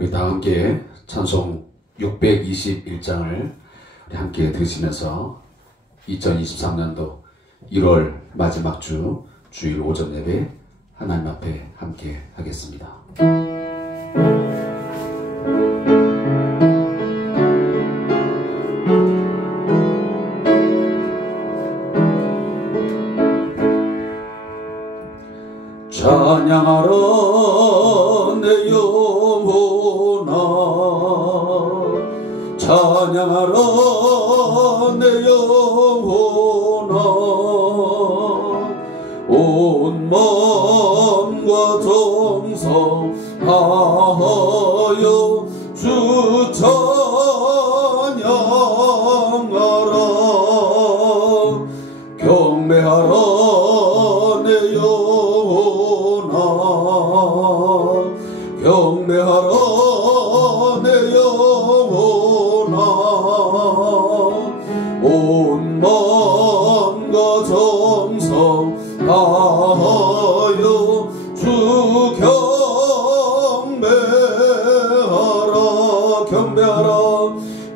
우리 다 함께 찬송 621장을 우리 함께 들으시면서 2023년도 1월 마지막 주 주일 오전 예배 하나님 앞에 함께 하겠습니다. 찬양하라 내 영혼아, 찬양하라 내 영혼아, 온 마음과 정성 다하여 주 찬양하라. 경배하라 내 영혼아, 경배하라 내 영혼아, 온 마음과 정성 다하여 주 경배하라. 경배하라,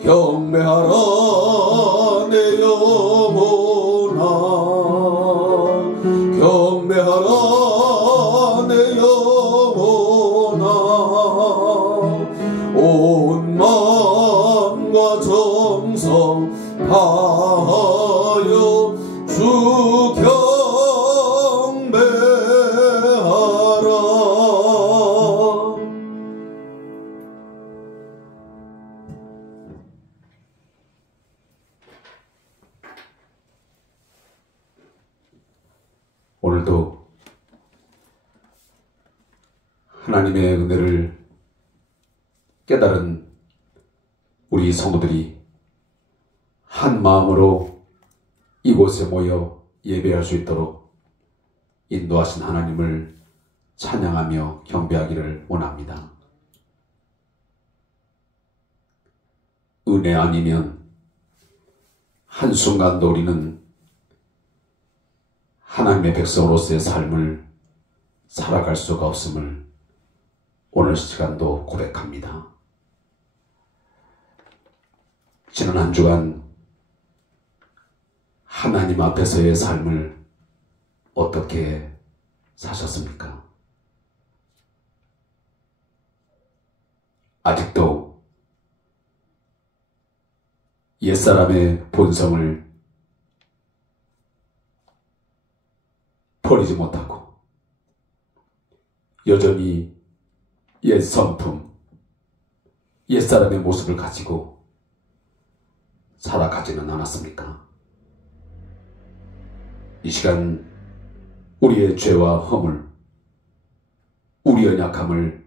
경배하라 내 영혼아, 경배하라 내 영혼아, 온 마음과 정성 다하여 주 경배하라. 오늘도 하나님의 은혜를 깨달은 우리 성도들이 한 마음으로 이곳에 모여 예배할 수 있도록 인도하신 하나님을 찬양하며 경배하기를 원합니다. 은혜 아니면 한순간도 우리는 하나님의 백성으로서의 삶을 살아갈 수가 없음을 오늘 시간도 고백합니다. 지난 한 주간 하나님 앞에서의 삶을 어떻게 사셨습니까? 아직도 옛사람의 본성을 버리지 못하고 여전히 옛 성품, 옛사람의 모습을 가지고 살아가지는 않았습니까? 이 시간 우리의 죄와 허물, 우리의 연약함을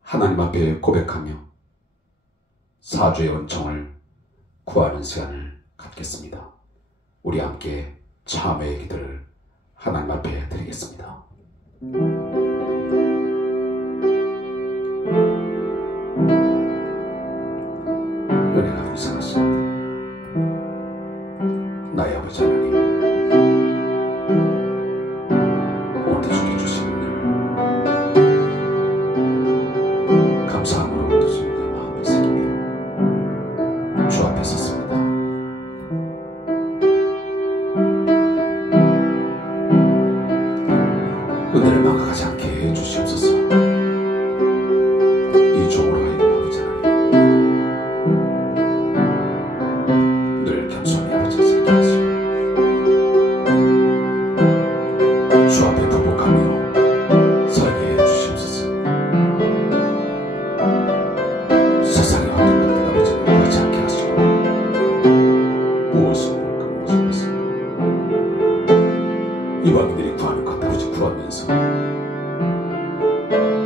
하나님 앞에 고백하며 사죄의 은총을 구하는 시간을 갖겠습니다. 우리 함께 참회의 기도를 하나님 앞에 드리겠습니다. 은혜가 풍성하신 나의 아버지 하나님, 오늘도 주께 주신 은혜를 감사함으로 주님의 마음을 새기며 주 앞에 섰습니다. 은혜를 망각하지 않게 해주시옵소서. 이 종으로 하여금 아버지 하나님, 늘 겸손히 아버지를 살게 하시고 주 앞에 부복하며 살게 해주시옵소서. 세상의 모든 것들 아버지를 원하지 않게 하시고 무엇을 먹을까 무엇을 마실까 이방인들이 구하는 것 아버지 구하면서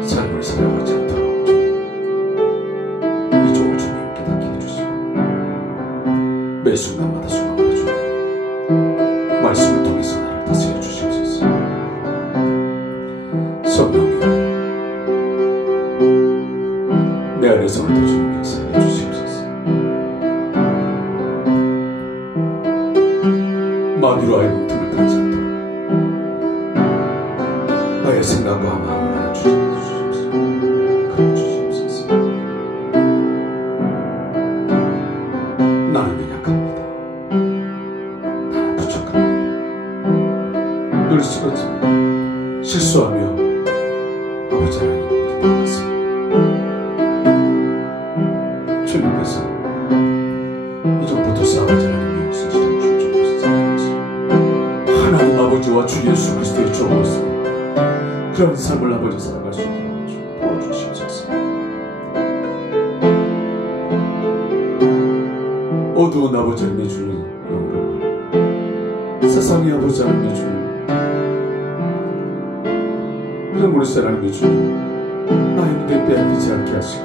삶을 살아가지 않도록 이 종을 주님 깨닫게 해주시고 매 순간마다 순간마다 주님 말씀을 통해서 나를 다스려 주시옵소서. 성령님, 내 안에서 오늘도 주님 역사해 주시옵소서. 마귀로 하여금 틈을 타지 않도록 나의 생각과 마음을 알아주시옵소서. 그래 주시옵소서. 실수하며 아버지 하나님 그렇게 나갔습니다. 주님께서 이전부터 아버지 하나님의 신실한 주님께서 살아가시고 하나님 아버지와 주 예수 그리스도의 종으로서 그런 삶을 아버지 살아갈 수 있도록 도와주시옵소서. 어두운 아버지 하나님의 주님 영광을 세상의 아버지 하나님의 주님 그런 우리 하나님의 주님 나의 눈에 빼앗기지 않게 하시고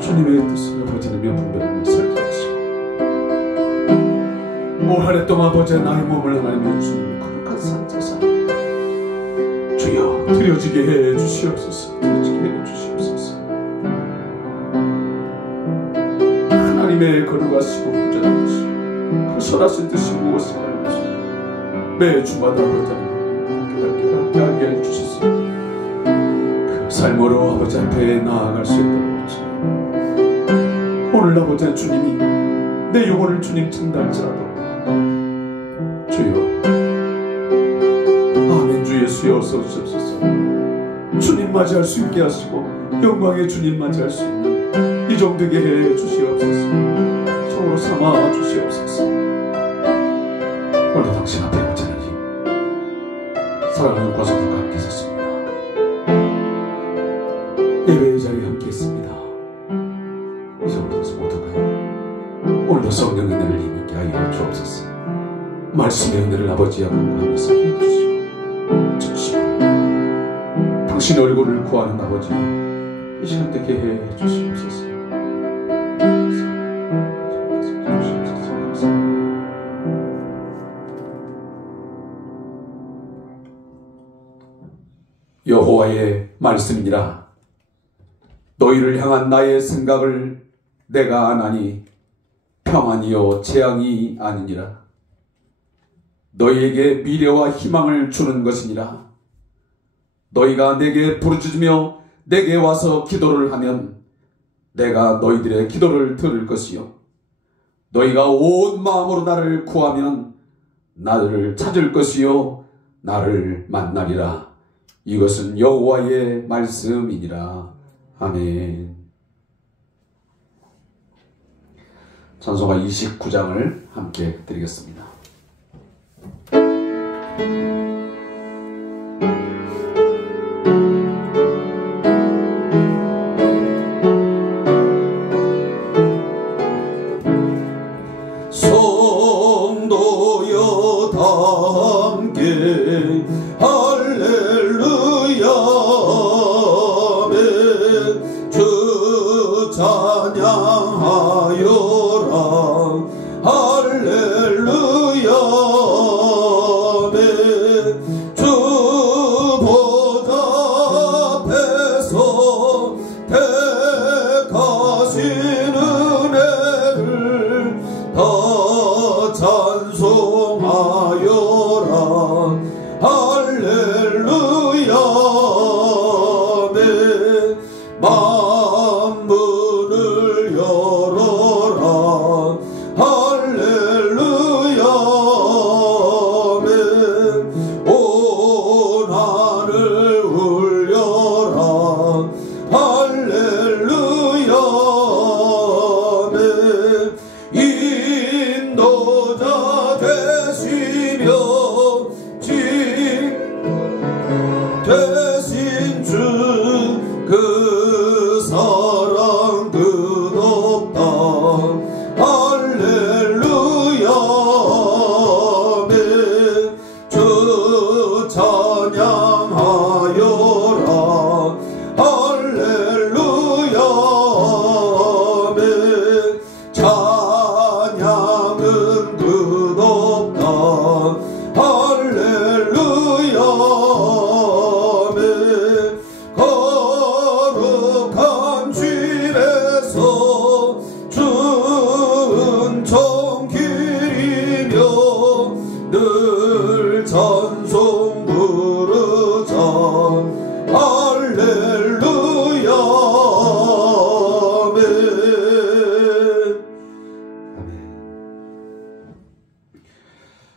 주님의 뜻을 아버지 하나님의 분별하며 살게 하시고 올 한 해 동안 아버지 나의 몸을 하나님의 주님 거룩한 산제사 주여 드려지게 해 주시옵소서. 드려지게 해 주시옵소서. 하나님의 거룩하시고 온전하시고 그 선하신 뜻이 무엇인가 매 주마다 아버지 하나님 함께 하게 해주셔서 그 삶으로 아버지 앞에 나아갈 수 있도록 주님 오늘 아버지 주님이 내 영혼을 주님 찬다할지라도 주여 아멘 주 예수여 어서 오시옵소서. 주님 맞이할 수 있게 하시고 영광의 주님 맞이할 수 있는 이 정도게 해 주시옵소서. 성으로 삼아 주시옵소서. 오늘도 당신 앞에 아버지 하나님 사랑하는 과정들과 함께 있었습니다. 예배의 자리에 함께 있습니다. 이제 오늘도 못할까요? 오늘도 성령 은혜를 힘있게 하여 주옵소서. 말씀의 은혜를 아버지와 강구하면서 해주시고 당신의 얼굴을 구하는 아버지 이 시간 되게 해 주시옵소서. 여호와의 말씀이니라. 너희를 향한 나의 생각을 내가 아나니 평안이요 재앙이 아니니라. 너희에게 미래와 희망을 주는 것이니라. 너희가 내게 부르짖으며 내게 와서 기도를 하면 내가 너희들의 기도를 들을 것이요 너희가 온 마음으로 나를 구하면 나를 찾을 것이요 나를 만나리라. 이것은 여호와의 말씀이니라. 아멘. 찬송가 29장을 함께 드리겠습니다. 성도여 다 함께 할렐루야 아멘. 주 찬양하여라 할렐루야 아멘. 주 보좌 앞에서 택하신 은혜를 다 찬송하여라 할렐루야 아멘. 만문을 열어라 할렐루야 아멘. 온 하늘 울려라 할렐루야 아멘. 인도자 되시며 대신 주 그 사랑 끝없다 할렐루야 아멘. 주 찬양하여라 할렐루야 아멘. 찬양은 끝없다 할렐루야 아멘. 거룩한 집에서 준청 길이며 늘 찬송 부르자 할렐루야 아멘.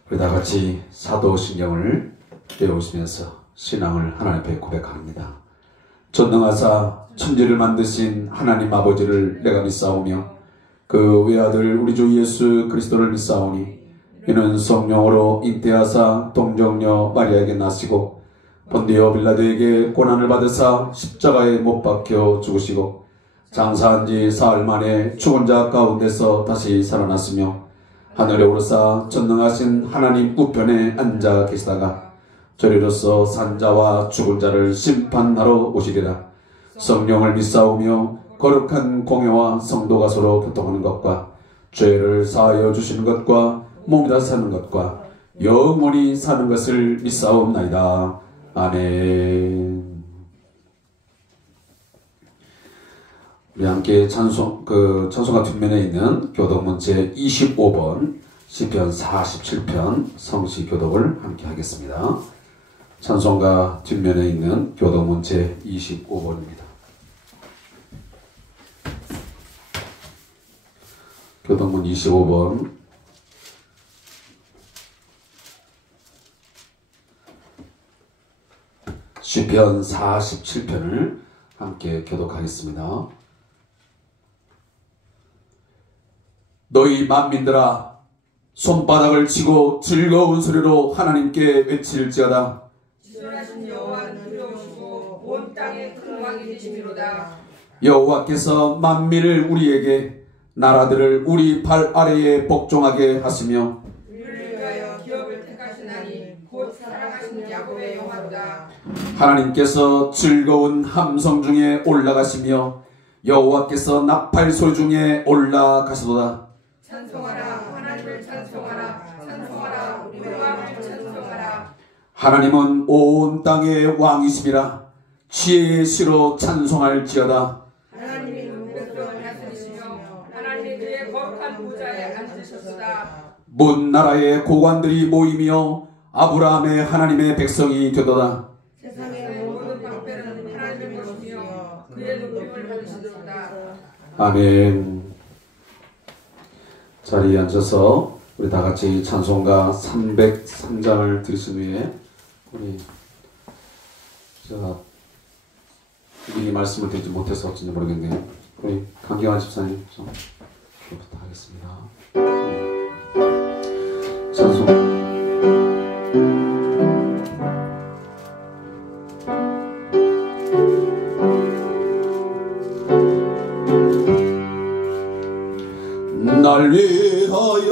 우리 다 같이 사도신경을 배우시면서 신앙을 하나님 앞에 고백합니다. 전능하사 천지를 만드신 하나님 아버지를 내가 믿사오며 그 외아들 우리 주 예수 그리스도를 믿사오니 이는 성령으로 잉태하사 동정녀 마리아에게 나시고 본디오 빌라도에게 고난을 받으사 십자가에 못 박혀 죽으시고 장사한 지 사흘 만에 죽은 자 가운데서 다시 살아났으며 하늘에 오르사 전능하신 하나님 우편에 앉아 계시다가 저리로서 산자와 죽은 자를 심판하러 오시리라. 성령을 믿사오며 거룩한 공회와 성도가 서로 교통하는 것과 죄를 사하여 주시는 것과 몸이다 사는 것과 영원히 사는 것을 믿사옵나이다. 아멘. 우리 함께 찬송가 뒷면에 있는 교독문 제 25번 시편 47편 성시 교독을 함께 하겠습니다. 찬송가 뒷면에 있는 교독문 제 25번입니다. 교독문 25번 시편 47편을 함께 교독하겠습니다. 너희 만민들아 손바닥을 치고 즐거운 소리로 하나님께 외칠지어다. 지존하신 여호와는 두려우시고 온 땅에 큰 왕이 되시미로다. 여호와께서 만민을 우리에게 나라들을 우리 발 아래에 복종하게 하시며 우리를 위하여 기업을 택하시나니 곧 사랑하시는 야곱의 영화로다. 하나님께서 즐거운 함성 중에 올라가시며 여호와께서 나팔 소리 중에 올라가시도다. 찬송하라 하나님을 찬송하라 찬송하라 우리 왕을 찬송하라. 하나님은 온 땅의 왕이시니라. 지혜의 시로 찬송할지어다. 하나님이 눈빛으로 다스리시며 하나님이 그의 거룩한 보좌에 앉으셨으다. 문 나라의 고관들이 모이며 아브라함의 하나님의 백성이 되도다. 세상의 모든 방패는 하나님의 것이며 그의 높임을 받으시도다. 아멘. 자리에 앉아서 우리 다 같이 찬송가 303장을 들으신 후에 우리 미리 말씀을 드리지 못해서 어쩐지 모르겠네요. 우리 강경환 집사님 좀 부탁하겠습니다. 찬송. 날 위하여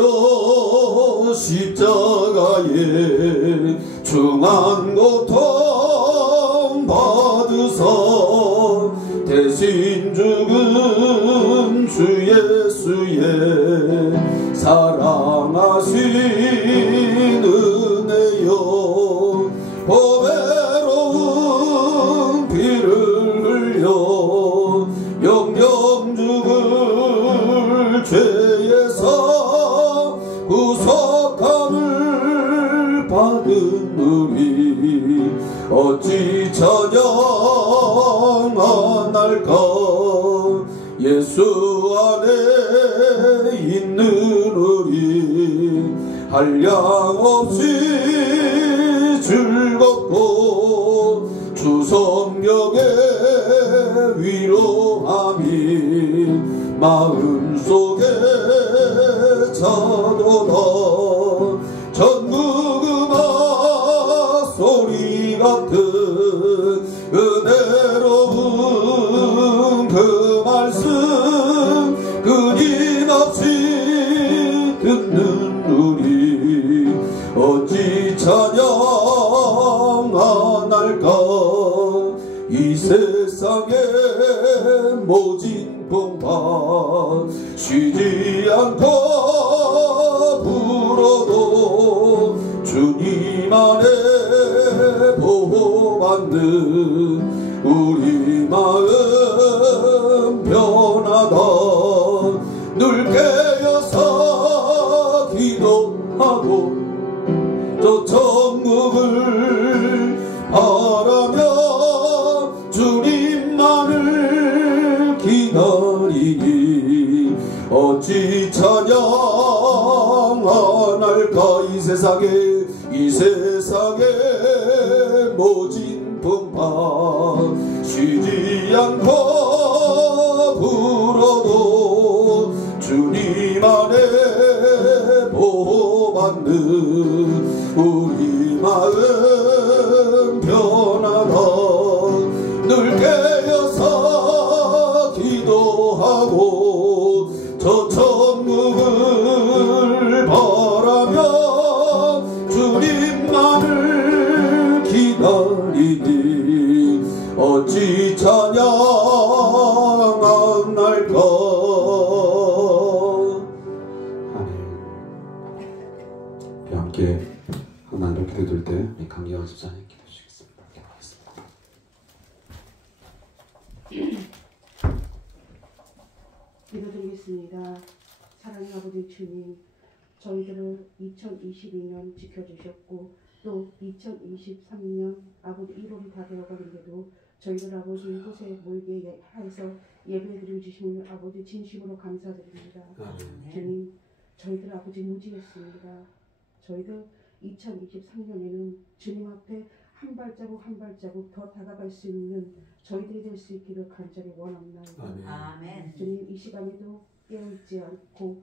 십자가에 중한 고통 받으사 대신 죽은 주 예수의 사랑하신 은혜여 보배로운 피를 흘려 영영 죽을 죄에서 구속함을 받은 우리 어찌 찬양하날까. 예수 안에 있는 우리 한량없이 즐겁고 주 성령의 위로함이 마음속에 차도다. 전국 음악 소리 같은 은혜로운 그 말씀 끊임없이 듣는 우리 어찌 찬양하날까. 이 세상의 모진 풍파 쉬지 않고 불어도 주님 안에 보호받는 우리 마음 변하다. 늘 깨어서 기도하고 저 천국을 바라며 주님만을 기다리니 어찌 찬양하날까. 이 세상에 모진 슬픔만 쉬지 않고 불어도 주님 안에 보호받는 우리 마음 변하다 늘 깨어서 기도하고 저 천국을 바라며 주님만을 기다리니 어찌 찬양 안 할까. 함께 하나님을 기도드릴 때 강기영 집사님 기도해 주시겠습니다. 기도드리겠습니다. 사랑하는 아버지 주님, 저희들을 2022년 지켜주셨고 또 2023년 아버지 1월이 다 되어가는데도 저희들 아버지 이곳에 모이게 해서 예배드려 주시는 아버지 진심으로 감사드립니다. 주님, 저희들 아버지 무지했습니다. 저희들 2023년에는 주님 앞에 한 발자국 한 발자국 더 다가갈 수 있는 저희들이 될 수 있기를 간절히 원합니다. 아멘. 주님, 이 시간에도 깨어있지 않고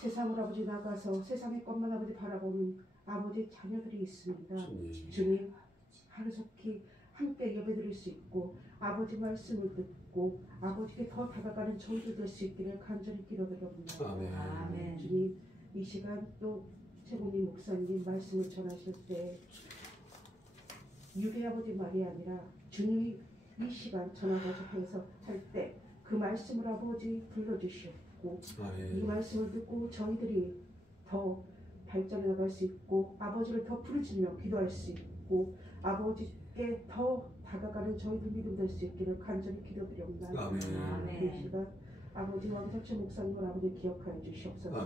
세상을 아버지 나가서 세상의 것만 아버지 바라보는 아버지 자녀들이 있습니다. 주님, 하루속히 함께 예배드릴 수 있고 아버지 말씀을 듣고 아버지께 더 다가가는 저희들 될 수 있기를 간절히 기도드립니다. 아멘. 주님, 이 시간 또 최고님 목사님 말씀을 전하실 때 유대 아버지 말이 아니라 주님이 이 시간 전화가지고 해서 할 때 그 말씀을 아버지 불러주시옵고 이 말씀을 듣고 저희들이 더 발전해 나갈 수 있고 아버지를 더 부르짖며 기도할 수 있고 아버지께 더 다가가는 저희들 믿음 될 수 있기를 간절히 기도드립니다. 아멘. 이 시간 아버지 왕달철 목사님을 아버지 기억하여 주시옵소서.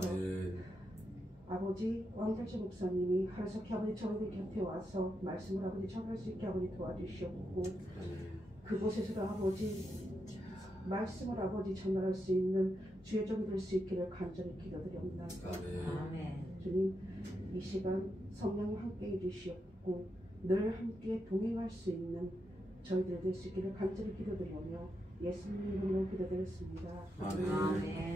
아버지 왕달철 목사님이 하루속히 아버지 저희들 곁에 와서 말씀을 아버지 전할 수 있게 아버지 도와주시옵고 그곳에서도 아버지 말씀을 아버지 전달할 수 있는 주의 종이 될 수 있기를 간절히 기도드립니다. 아멘. 주님, 이 시간 성령 함께 해주시옵고 늘 함께 동행할 수 있는 저희들 될 수 있기를 간절히 기도드리며 예수님 이름으로 기도드렸습니다. 아멘.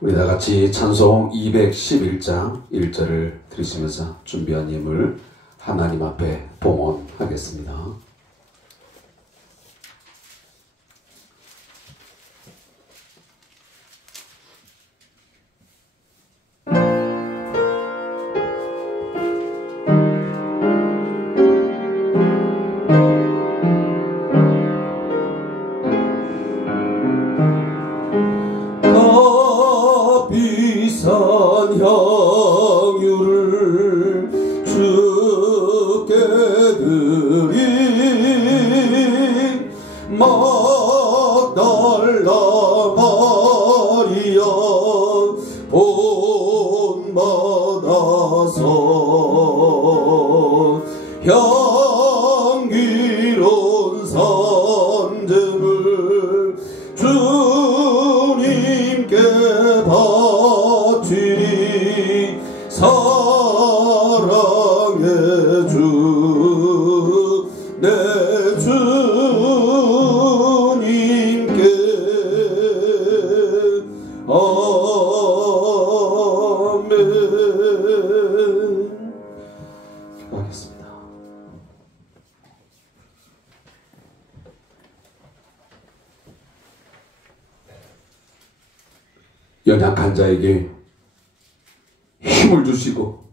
우리 다 같이 찬송 211장 1절을 들으시면서 준비한 예물 하나님 앞에 봉헌하겠습니다. 비싼 향유를 주께 드린 막달라 마리아 본받아서 향기로운 산재를 주님께 바치니 사랑의 주 내 주님께 아멘. 기도하겠습니다. 연약한 자에게 힘을 주시고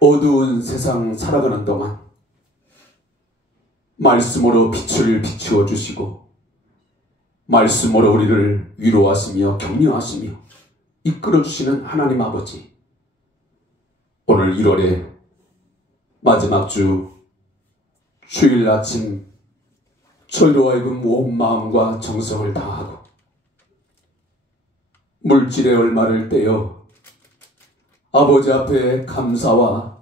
어두운 세상 살아가는 동안 말씀으로 빛을 비추어 주시고 말씀으로 우리를 위로하시며 격려하시며 이끌어 주시는 하나님 아버지, 오늘 1월의 마지막 주 주일 아침 저희로 하여금 온 마음과 정성을 다하고 물질의 얼마를 떼어 아버지 앞에 감사와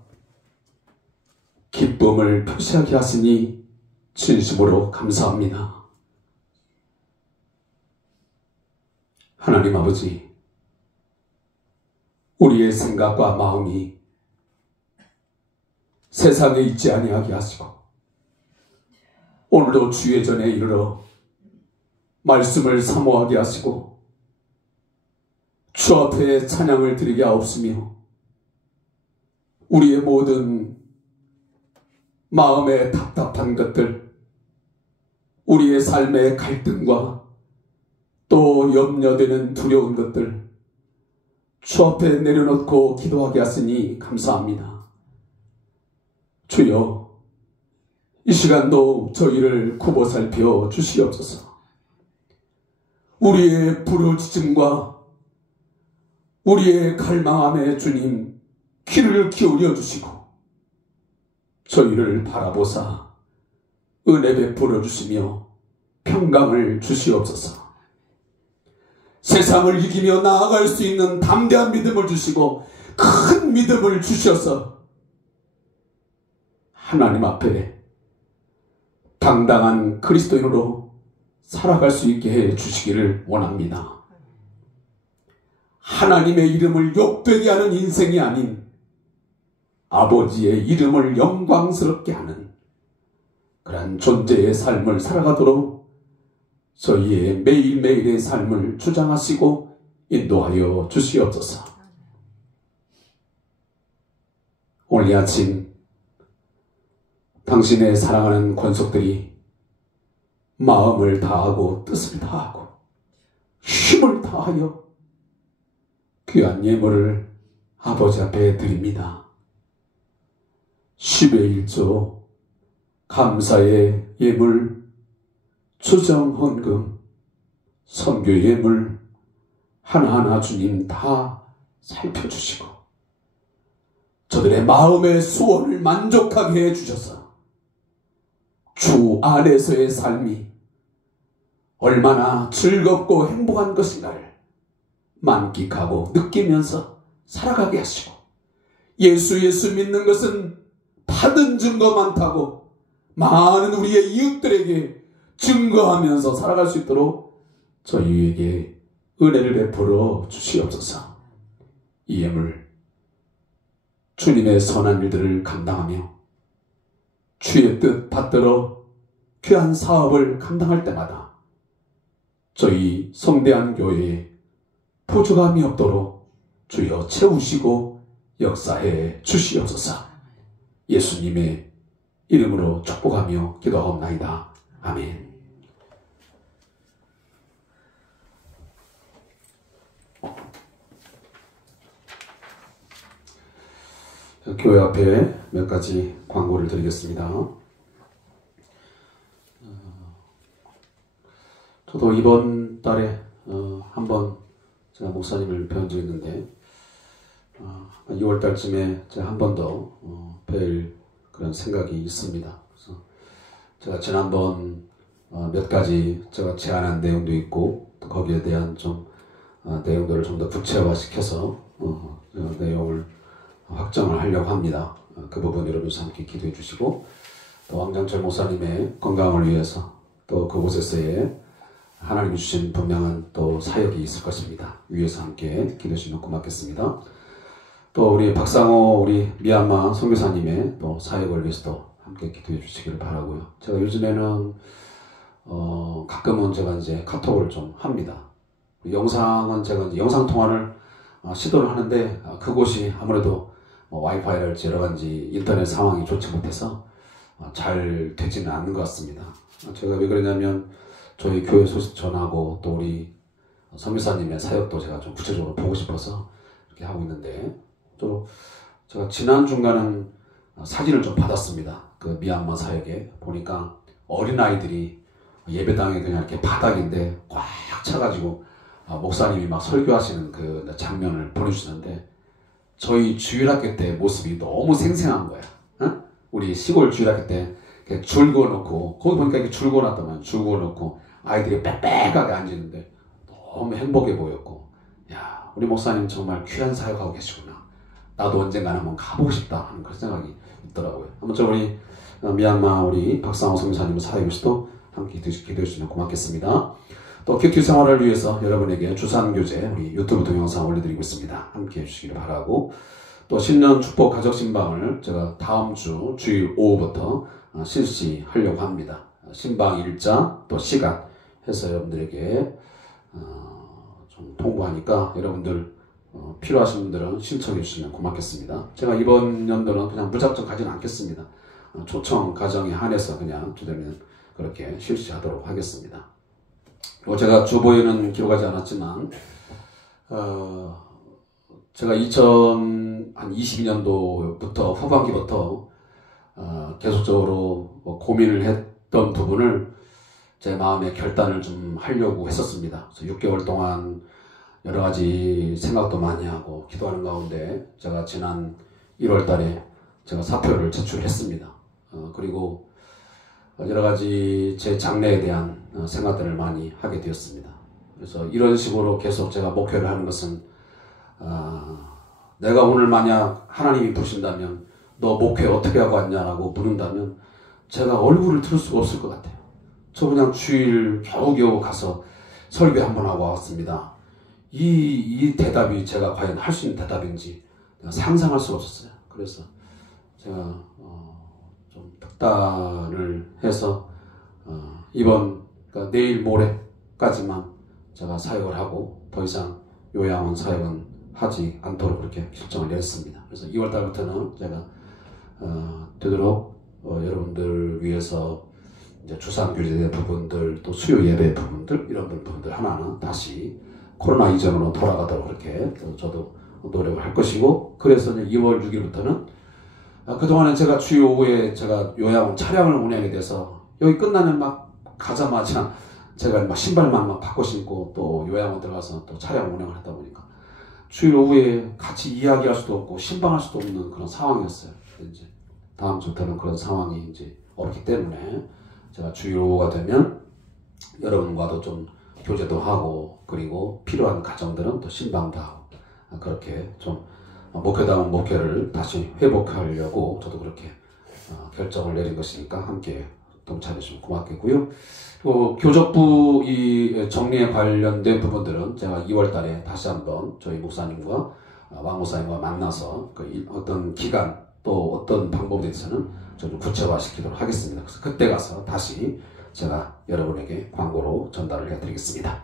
기쁨을 표시하게 하시니 진심으로 감사합니다. 하나님 아버지, 우리의 생각과 마음이 세상에 있지 아니하게 하시고 오늘도 주의 전에 이르러 말씀을 사모하게 하시고 주 앞에 찬양을 드리게 하옵시며 우리의 모든 마음의 답답한 것들, 우리의 삶의 갈등과 또 염려되는 두려운 것들 주 앞에 내려놓고 기도하게 하시니 감사합니다. 주여, 이 시간도 저희를 굽어 살펴 주시옵소서. 우리의 부르짖음과 우리의 갈망함에 주님 귀를 기울여 주시고 저희를 바라보사 은혜 베풀어 주시며 평강을 주시옵소서. 세상을 이기며 나아갈 수 있는 담대한 믿음을 주시고 큰 믿음을 주셔서 하나님 앞에 당당한 그리스도인으로 살아갈 수 있게 해 주시기를 원합니다. 하나님의 이름을 욕되게 하는 인생이 아닌 아버지의 이름을 영광스럽게 하는 그런 존재의 삶을 살아가도록 저희의 매일매일의 삶을 주장하시고 인도하여 주시옵소서. 오늘 아침 당신의 사랑하는 권속들이 마음을 다하고 뜻을 다하고 힘을 다하여 귀한 예물을 아버지 앞에 드립니다. 10의 1조 감사의 예물, 주정 헌금, 선교 예물 하나하나 주님 다 살펴주시고 저들의 마음의 소원을 만족하게 해주셔서 주 안에서의 삶이 얼마나 즐겁고 행복한 것인가를 만끽하고 느끼면서 살아가게 하시고 예수 믿는 것은 받은 증거 많다고 많은 우리의 이웃들에게 증거하면서 살아갈 수 있도록 저희에게 은혜를 베풀어 주시옵소서. 이 예물 주님의 선한 일들을 감당하며 주의 뜻 받들어 귀한 사업을 감당할 때마다 저희 성대한 교회에 부족함이 없도록 주여 채우시고 역사해 주시옵소서. 예수님의 이름으로 축복하며 기도하옵나이다. 아멘. 교회 앞에 몇 가지 광고를 드리겠습니다. 저도 이번 달에 한번 제가 목사님을 뵌 적이 있는데 2월 달쯤에 제가 한 번 더 뵐 그런 생각이 있습니다. 그래서 제가 지난번 몇 가지 제가 제안한 내용도 있고 또 거기에 대한 좀 내용들을 좀 더 구체화시켜서 내용을 확정을 하려고 합니다. 그 부분 여러분께서 함께 기도해 주시고 또 왕장철 목사님의 건강을 위해서 또 그곳에서의 하나님이 주신 분명한 또 사역이 있을 것입니다. 위에서 함께 기도해 주시면 고맙겠습니다. 또 우리 박상호 우리 미얀마 선교사님의 또 사역을 위해서도 함께 기도해 주시기를 바라고요. 제가 요즘에는 가끔은 제가 이제 카톡을 좀 합니다. 영상은 제가 이제 영상 통화를 시도를 하는데 그곳이 아무래도 와이파이랄지 여러 가지 인터넷 상황이 좋지 못해서 잘 되지는 않는 것 같습니다. 제가 왜 그러냐면 저희 교회 소식 전하고 또 우리 선교사님의 사역도 제가 좀 구체적으로 보고 싶어서 이렇게 하고 있는데 또 제가 지난 중간은 사진을 좀 받았습니다. 그 미얀마 사역에 보니까 어린아이들이 예배당에 그냥 이렇게 바닥인데 꽉 차가지고 목사님이 막 설교하시는 그 장면을 보내주시는데 저희 주일학교 때 모습이 너무 생생한 거야. 응? 우리 시골 주일학교 때 줄 그어놓고, 거기 보니까 이렇게 줄 그어놨더만, 줄 그어놓고 아이들이 빽빽하게 앉았는데 너무 행복해 보였고, 야, 우리 목사님 정말 귀한 사역하고 계시구나. 나도 언젠가는 한번 가보고 싶다 하는 그런 생각이 있더라고요. 아무쪼록 우리 미얀마 우리 박상호 선교사님 사역에서도 함께 기도해 주시면 고맙겠습니다. 또 큐티 생활을 위해서 여러분에게 주산교제 우리 유튜브 동영상 올려드리고 있습니다. 함께 해주시기를 바라고, 또 신년 축복 가족 신방을 제가 다음 주 주일 오후부터 실시하려고 합니다. 신방 일자 또 시간 해서 여러분들에게 좀 통보하니까 여러분들 필요하신 분들은 신청해 주시면 고맙겠습니다. 제가 이번 연도는 그냥 무작정 가지는 않겠습니다. 초청 가정에 한해서 그냥 주되면 그렇게 실시하도록 하겠습니다. 그리고 제가 주보에는 기록하지 않았지만 제가 2022년도부터 후반기부터 계속적으로 고민을 했던 부분을 제 마음에 결단을 좀 하려고 했었습니다. 그래서 6개월 동안 여러 가지 생각도 많이 하고 기도하는 가운데 제가 지난 1월 달에 제가 사표를 제출했습니다. 그리고 여러 가지 제 장래에 대한 생각들을 많이 하게 되었습니다. 그래서 이런 식으로 계속 제가 목회를 하는 것은 내가 오늘 만약 하나님이 부르신다면 너 목회 어떻게 하고 왔냐라고 물은다면 제가 얼굴을 틀 수가 없을 것 같아요. 저 그냥 주일 겨우겨우 가서 설교 한번 하고 왔습니다. 이 대답이 제가 과연 할 수 있는 대답인지 상상할 수가 없었어요. 그래서 제가 좀 특단을 해서 이번 그러니까 내일 모레까지만 제가 사역을 하고 더 이상 요양원 사역은 하지 않도록 그렇게 결정을 내렸습니다. 그래서 2월 달부터는 제가 되도록 여러분들 위해서 이제 주산교제의 부분들 또 수요 예배 부분들 이런 부분들 하나는 다시 코로나 이전으로 돌아가도록 그렇게 저도 노력을 할 것이고, 그래서 이제 2월 6일부터는 그동안은 제가 주일 오후에 제가 요양원 차량을 운행하게 돼서 여기 끝나면 막 가자마자 제가 막 신발만 막 바꿔 신고 또 요양원 들어가서 또 차량 운행을 하다 보니까 주일 오후에 같이 이야기할 수도 없고 신방할 수도 없는 그런 상황이었어요. 이제 다음 주부터는 그런 상황이 이제 없기 때문에 제가 주일 오후가 되면 여러분과도 좀 교제도 하고 그리고 필요한 가정들은 또 신방도 하고 그렇게 좀 목회다운 목회를 다시 회복하려고 저도 그렇게 결정을 내린 것이니까 함께 동참해 주시면 고맙겠고요. 또 교적부 이 정리에 관련된 부분들은 제가 2월 달에 다시 한번 저희 목사님과 왕 목사님과 만나서 그 어떤 기간 또 어떤 방법에 대해서는 좀 구체화시키도록 하겠습니다. 그래서 그때 가서 다시 제가 여러분에게 광고로 전달을 해드리겠습니다.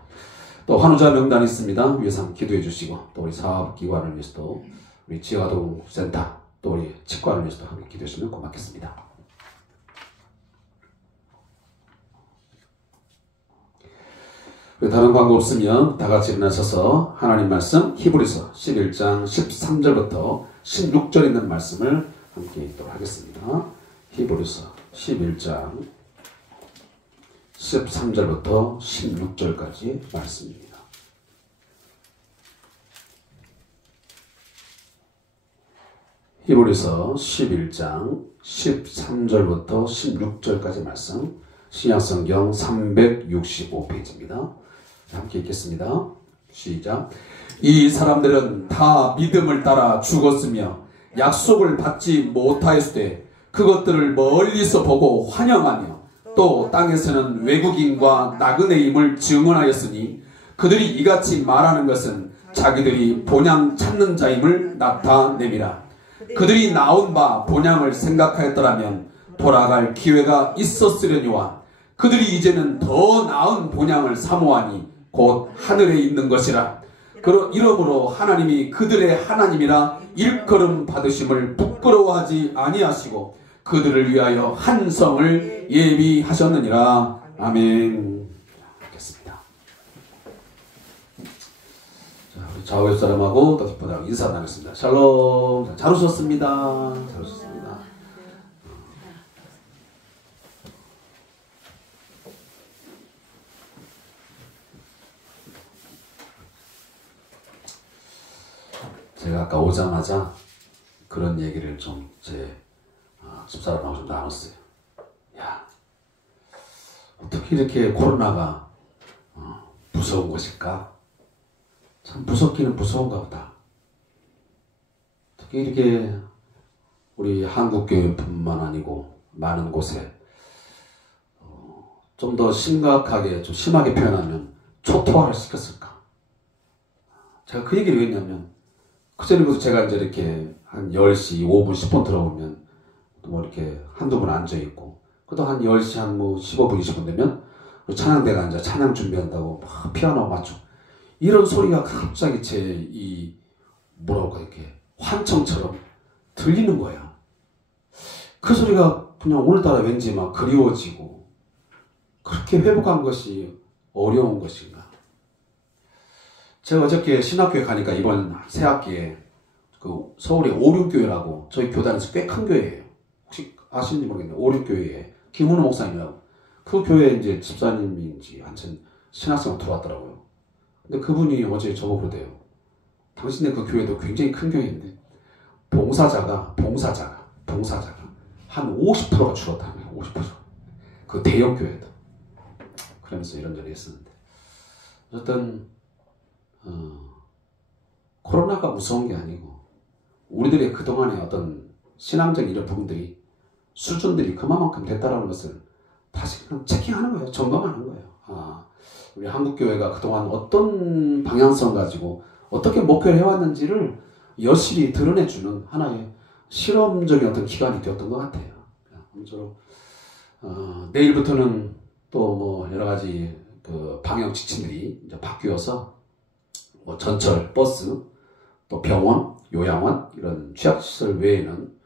또 환우자 명단이 있습니다. 위에서 한번 기도해 주시고 또 우리 사업기관을 위해서도 우리 지화동센터 또 우리 치과를 위해서도 함께 기도해 주시면 고맙겠습니다. 다른 광고 없으면 다 같이 일어나셔서 하나님 말씀 히브리서 11장 13절부터 16절 있는 말씀을 함께 읽도록 하겠습니다. 히브리서 11장 13절부터 16절까지 말씀입니다. 히브리서 11장 13절부터 16절까지 말씀, 신약성경 365페이지입니다. 함께 읽겠습니다. 시작. 이 사람들은 다 믿음을 따라 죽었으며 약속을 받지 못하였을 때 그것들을 멀리서 보고 환영하며 또 땅에서는 외국인과 나그네임을 증언하였으니 그들이 이같이 말하는 것은 자기들이 본향 찾는 자임을 나타내미라. 그들이 나온 바 본향을 생각하였더라면 돌아갈 기회가 있었으려니와 그들이 이제는 더 나은 본향을 사모하니 곧 하늘에 있는 것이라. 이러므로 하나님이 그들의 하나님이라 일컬음 받으심을 부끄러워하지 아니하시고 그들을 위하여 한 성을 예비하셨느니라. 아멘. 알겠습니다. 자, 우리 좌우 옆 사람하고 또 뒷바닥 인사 나누겠습니다. 샬롬. 잘 오셨습니다. 잘 오셨습니다. 제가 아까 오자마자 그런 얘기를 좀 제 집사람하고 좀 나눴어요. 야, 어떻게 이렇게 코로나가 무서운 것일까? 참 무섭기는 무서운가 보다. 특히 이렇게 우리 한국교회뿐만 아니고 많은 곳에 좀 더 심각하게, 좀 심하게 표현하면 초토화를 시켰을까? 제가 그 얘기를 왜 했냐면, 그전에도 제가 이제 이렇게 한 10시, 5분, 10분 들어오면 뭐 이렇게 한두 분 앉아있고, 그것도 한 10시, 한 뭐 15분, 20분 되면 찬양대가 앉아 찬양 준비한다고 막 피아노 맞추고, 이런 소리가 갑자기 뭐라고 이렇게 환청처럼 들리는 거야. 그 소리가 그냥 오늘따라 왠지 막 그리워지고, 그렇게 회복한 것이 어려운 것인가. 제가 어저께 신학교에 가니까 이번 새학기에 그 서울의 오륜교회라고 저희 교단에서 꽤 큰 교회예요. 혹시 아시는지 모르겠네요. 오륜교회에 김은호 목사님이라고. 그 교회 이제 집사님인지 한참 신학생으로 들어왔더라고요. 근데 그분이 어제 저보고 그러대요. 당신네 그 교회도 굉장히 큰 교회인데 봉사자가 한 50%가 줄었다네요. 50%. 그 대형 교회도. 그러면서 이런저런 했었는데, 어쨌든 코로나가 무서운 게 아니고 우리들의 그동안의 어떤 신앙적인 이런 부분들이 수준들이 그만큼 됐다라는 것을 다시 그냥 체킹하는 거예요. 점검하는 거예요. 우리 한국교회가 그동안 어떤 방향성 가지고 어떻게 목표를 해왔는지를 여실히 드러내주는 하나의 실험적인 어떤 기간이 되었던 것 같아요. 아무쪼록 내일부터는 또 뭐 여러 가지 그 방역 지침들이 이제 바뀌어서 뭐 전철, 버스, 또 병원, 요양원 이런 취약시설 외에는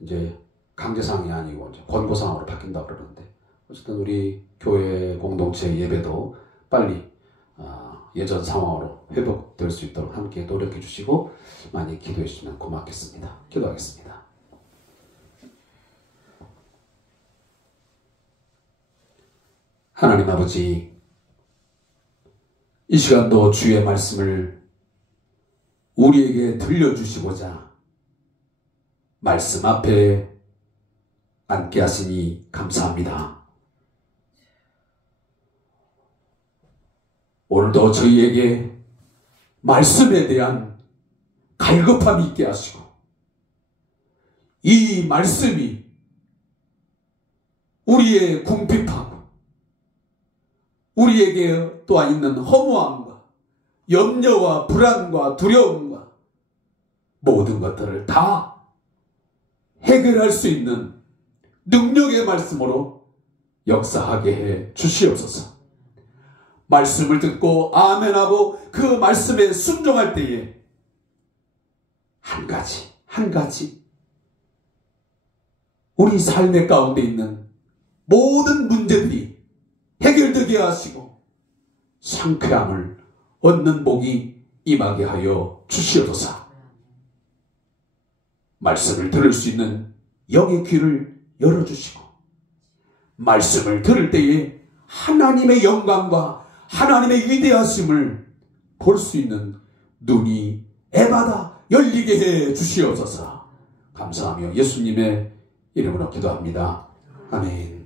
이제 강제상이 아니고 이제 권고상으로 바뀐다고 그러는데, 어쨌든 우리 교회 공동체 예배도 빨리 예전 상황으로 회복될 수 있도록 함께 노력해 주시고 많이 기도해 주시면 고맙겠습니다. 기도하겠습니다. 하나님 아버지, 이 시간도 주의 말씀을 우리에게 들려주시고자 말씀 앞에 앉게 하시니 감사합니다. 오늘도 저희에게 말씀에 대한 갈급함이 있게 하시고, 이 말씀이 우리의 궁핍함, 우리에게 또한 있는 허무함과 염려와 불안과 두려움과 모든 것들을 다 해결할 수 있는 능력의 말씀으로 역사하게 해 주시옵소서. 말씀을 듣고 아멘하고 그 말씀에 순종할 때에 한 가지 우리 삶의 가운데 있는 모든 문제들이 해결되게 하시고 상쾌함을 얻는 복이 임하게 하여 주시옵소서. 말씀을 들을 수 있는 영의 귀를 열어주시고, 말씀을 들을 때에 하나님의 영광과 하나님의 위대하심을 볼 수 있는 눈이 애마다 열리게 해 주시옵소서. 감사하며 예수님의 이름으로 기도합니다. 아멘.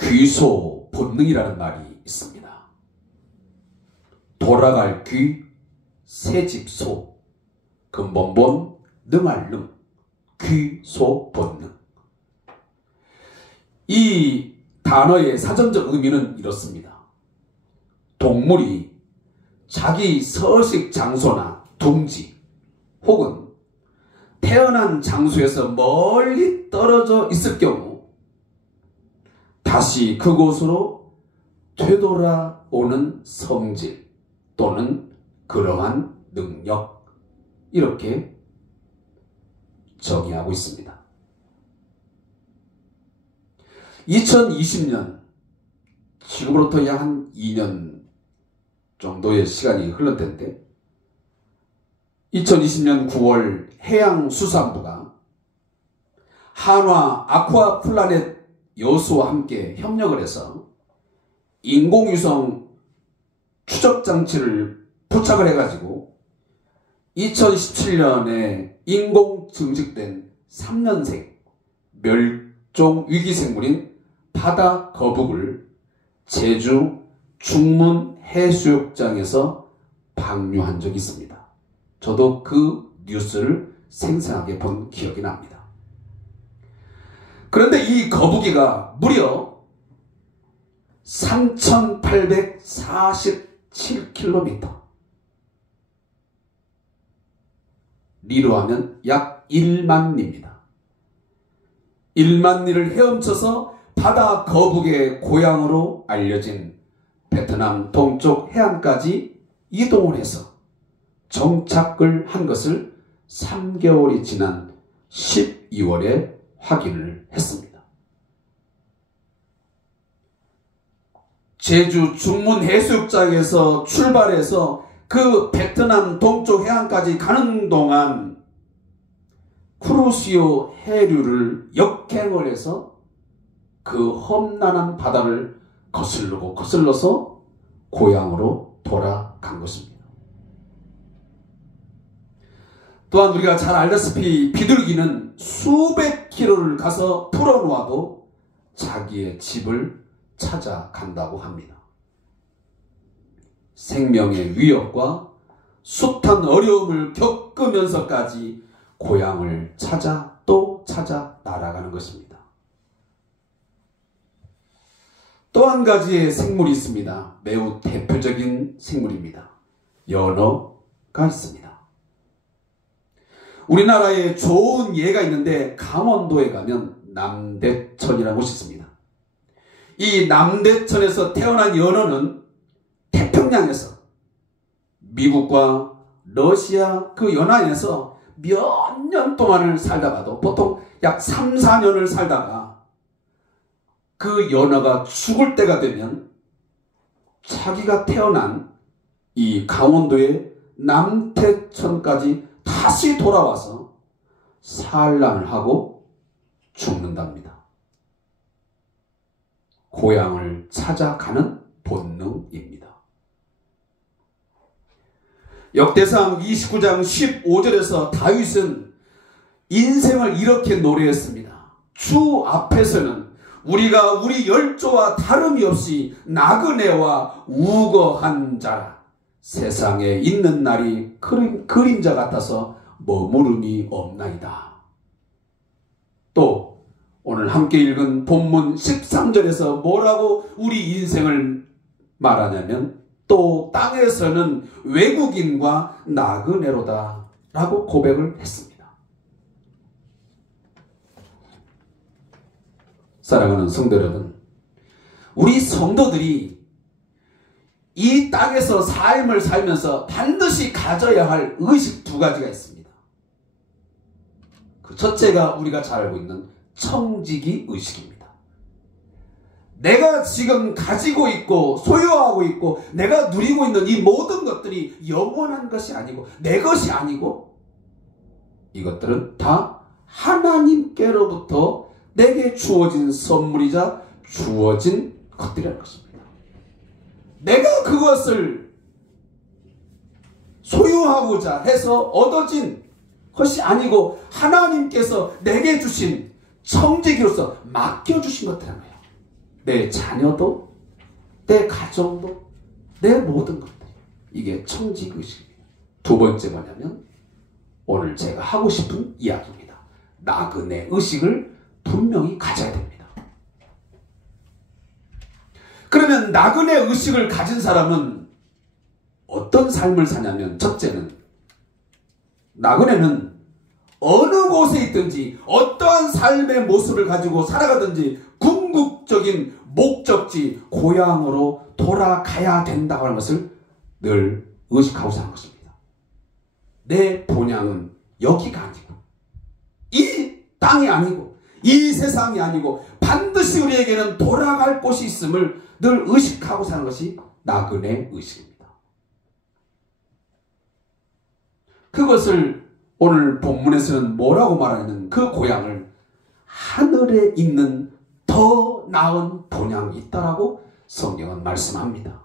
귀소 본능이라는 말이 있습니다. 돌아갈 귀, 새집소, 근본본, 능할 능, 귀소 본능. 이 단어의 사전적 의미는 이렇습니다. 동물이 자기 서식 장소나 둥지 혹은 태어난 장소에서 멀리 떨어져 있을 경우 다시 그곳으로 되돌아오는 성질 또는 그러한 능력, 이렇게 정의하고 있습니다. 2020년, 지금으로부터 약 한 2년 정도의 시간이 흘렀을 텐데, 2020년 9월 해양수산부가 한화 아쿠아플라넷 여수와 함께 협력을 해서 인공위성 추적장치를 부착을 해가지고 2017년에 인공 증식된 3년생 멸종 위기생물인 바다 거북을 제주 중문 해수욕장에서 방류한 적이 있습니다. 저도 그 뉴스를 생생하게 본 기억이 납니다. 그런데 이 거북이가 무려 3,847km, 리로 하면 약 1만 리입니다. 1만 리를 헤엄쳐서 바다 거북의 고향으로 알려진 베트남 동쪽 해안까지 이동을 해서 정착을 한 것을 3개월이 지난 12월에 확인을 했습니다. 제주 중문 해수욕장에서 출발해서 그 베트남 동쪽 해안까지 가는 동안 쿠로시오 해류를 역행을 해서 그 험난한 바다를 거슬러서 고향으로 돌아간 것입니다. 또한 우리가 잘 알다시피 비둘기는 수백 킬로를 가서 풀어놓아도 자기의 집을 찾아간다고 합니다. 생명의 위협과 숱한 어려움을 겪으면서까지 고향을 찾아 또 찾아 날아가는 것입니다. 또 한 가지의 생물이 있습니다. 매우 대표적인 생물입니다. 연어가 있습니다. 우리나라에 좋은 예가 있는데 강원도에 가면 남대천이라는 곳이 있습니다. 이 남대천에서 태어난 연어는 태평양에서 미국과 러시아 그 연안에서 몇 년 동안을 살다가도 보통 약 3, 4년을 살다가 그 연어가 죽을 때가 되면 자기가 태어난 이 강원도의 남대천까지 다시 돌아와서 산란을 하고 죽는답니다. 고향을 찾아가는 본능입니다. 역대상 29장 15절에서 다윗은 인생을 이렇게 노래했습니다. 주 앞에서는 우리가 우리 열조와 다름이 없이 나그네와 우거한 자라. 세상에 있는 날이 그림자 같아서 머무름이 없나이다. 또 오늘 함께 읽은 본문 13절에서 뭐라고 우리 인생을 말하냐면 또 땅에서는 외국인과 나그네로다 라고 고백을 했습니다. 사랑하는 성도 여러분, 우리 성도들이 이 땅에서 삶을 살면서 반드시 가져야 할 의식 두 가지가 있습니다. 그 첫째가 우리가 잘 알고 있는 청지기 의식입니다. 내가 지금 가지고 있고 소유하고 있고 내가 누리고 있는 이 모든 것들이 영원한 것이 아니고 내 것이 아니고 이것들은 다 하나님께로부터 내게 주어진 선물이자 주어진 것들이라는 것입니다. 내가 그것을 소유하고자 해서 얻어진 것이 아니고 하나님께서 내게 주신 청지기로서 맡겨주신 것들이라는 거예요. 내 자녀도 내 가정도 내 모든 것들, 이게 청지기의식입니다. 두 번째 뭐냐면 오늘 제가 하고 싶은 이야기입니다. 나그네 의식을 분명히 가져야 됩니다. 그러면 나그네 의식을 가진 사람은 어떤 삶을 사냐면, 첫째는 나그네는 어느 곳에 있든지 어떠한 삶의 모습을 가지고 살아가든지 궁극적인 목적지 고향으로 돌아가야 된다고 하는 것을 늘 의식하고 사는 것입니다. 내 본향은 여기가 아니고 이 땅이 아니고 이 세상이 아니고 반드시 우리에게는 돌아갈 곳이 있음을 늘 의식하고 사는 것이 나그네 의식입니다. 그것을 오늘 본문에서는 뭐라고 말하냐면 그 고향을 하늘에 있는 더 나은 본향이 있다라고 성경은 말씀합니다.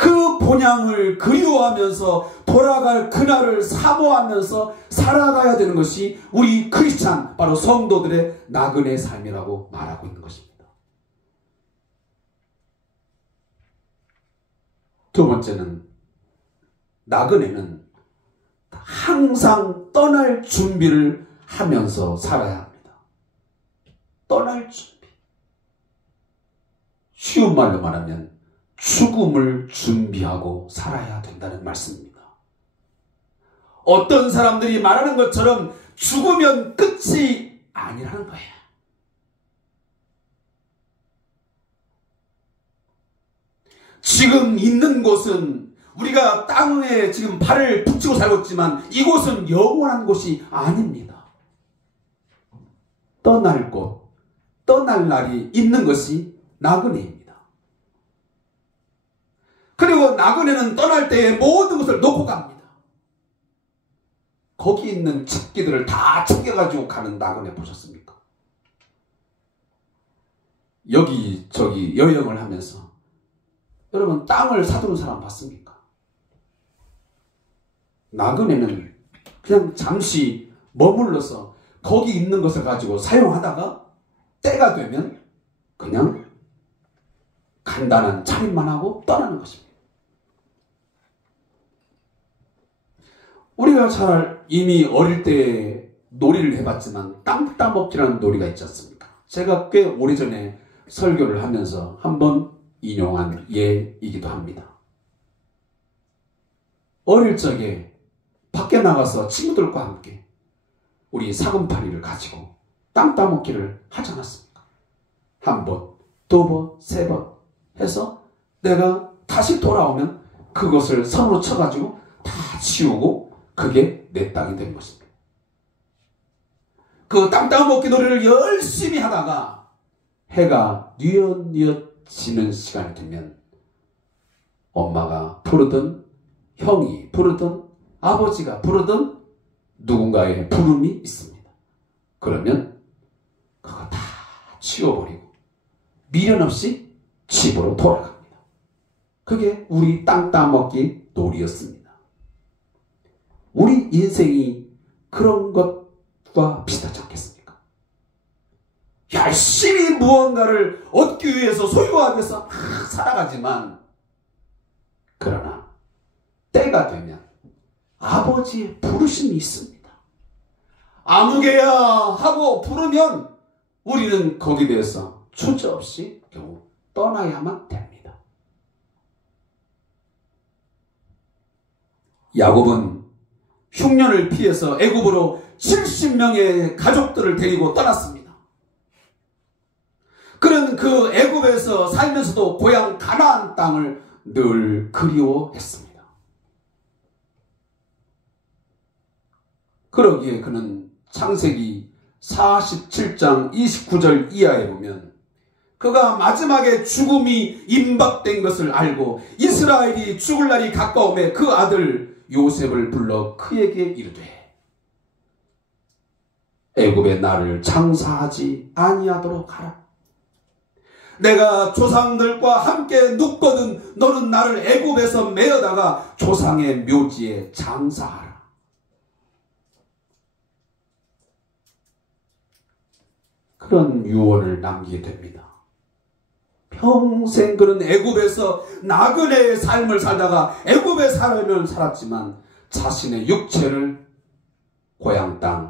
그 본향을 그리워하면서 돌아갈 그날을 사모하면서 살아가야 되는 것이 우리 크리스찬, 바로 성도들의 나그네 삶이라고 말하고 있는 것입니다. 두 번째는, 나그네는 항상 떠날 준비를 하면서 살아야 합니다. 떠날 준비. 쉬운 말로 말하면 죽음을 준비하고 살아야 된다는 말씀입니다. 어떤 사람들이 말하는 것처럼 죽으면 끝이 아니라는 거예요. 지금 있는 곳은, 우리가 땅에 지금 발을 붙이고 살고 있지만 이곳은 영원한 곳이 아닙니다. 떠날 곳, 떠날 날이 있는 것이 나그네입니다. 그리고 나그네는 떠날 때에 모든 것을 놓고 갑니다. 거기 있는 책기들을 다 챙겨가지고 가는 나그네 보셨습니까? 여기저기 여행을 하면서 여러분, 땅을 사두는 사람 봤습니까? 나그네는 그냥 잠시 머물러서 거기 있는 것을 가지고 사용하다가 때가 되면 그냥 간단한 차림만 하고 떠나는 것입니다. 우리가 잘 이미 어릴 때 놀이를 해봤지만 땅 따먹기라는 놀이가 있지 않습니까? 제가 꽤 오래전에 설교를 하면서 한번 인용한 예이기도 합니다. 어릴 적에 밖에 나가서 친구들과 함께 우리 사금파리를 가지고 땅 따먹기를 하지 않았습니까? 한 번, 두 번, 세 번 해서 내가 다시 돌아오면 그것을 손으로 쳐가지고 다 치우고 그게 내 땅이 된 것입니다. 그 땅 따먹기 놀이를 열심히 하다가 해가 뉘엿뉘엿 지는 시간이 되면 엄마가 부르든 형이 부르든 아버지가 부르든 누군가의 부름이 있습니다. 그러면 그거 다 치워버리고 미련 없이 집으로 돌아갑니다. 그게 우리 땅 따먹기 놀이였습니다. 우리 인생이 그런 것과 비슷하지 않겠습니까? 열심히 무언가를 얻기 위해서 소유하기 위해서 살아가지만, 그러나 때가 되면 아버지의 부르심이 있습니다. 아무개야 하고 부르면 우리는 거기에 대해서 주저없이 겨우 떠나야만 됩니다. 야곱은 흉년을 피해서 애굽으로 70명의 가족들을 데리고 떠났습니다. 그는 그 애굽에서 살면서도 고향 가나안 땅을 늘 그리워했습니다. 그러기에 그는 창세기 47장 29절 이하에 보면 그가 마지막에 죽음이 임박된 것을 알고 이스라엘이 죽을 날이 가까움에 그 아들 요셉을 불러 그에게 이르되 애굽의 나를 장사하지 아니하도록 하라. 내가 조상들과 함께 눕거든 너는 나를 애굽에서 메어다가 조상의 묘지에 장사하라. 그런 유언을 남기게 됩니다. 평생 그는 애굽에서 나그네의 삶을 살다가 애굽의 삶을 살았지만 자신의 육체를 고향 땅에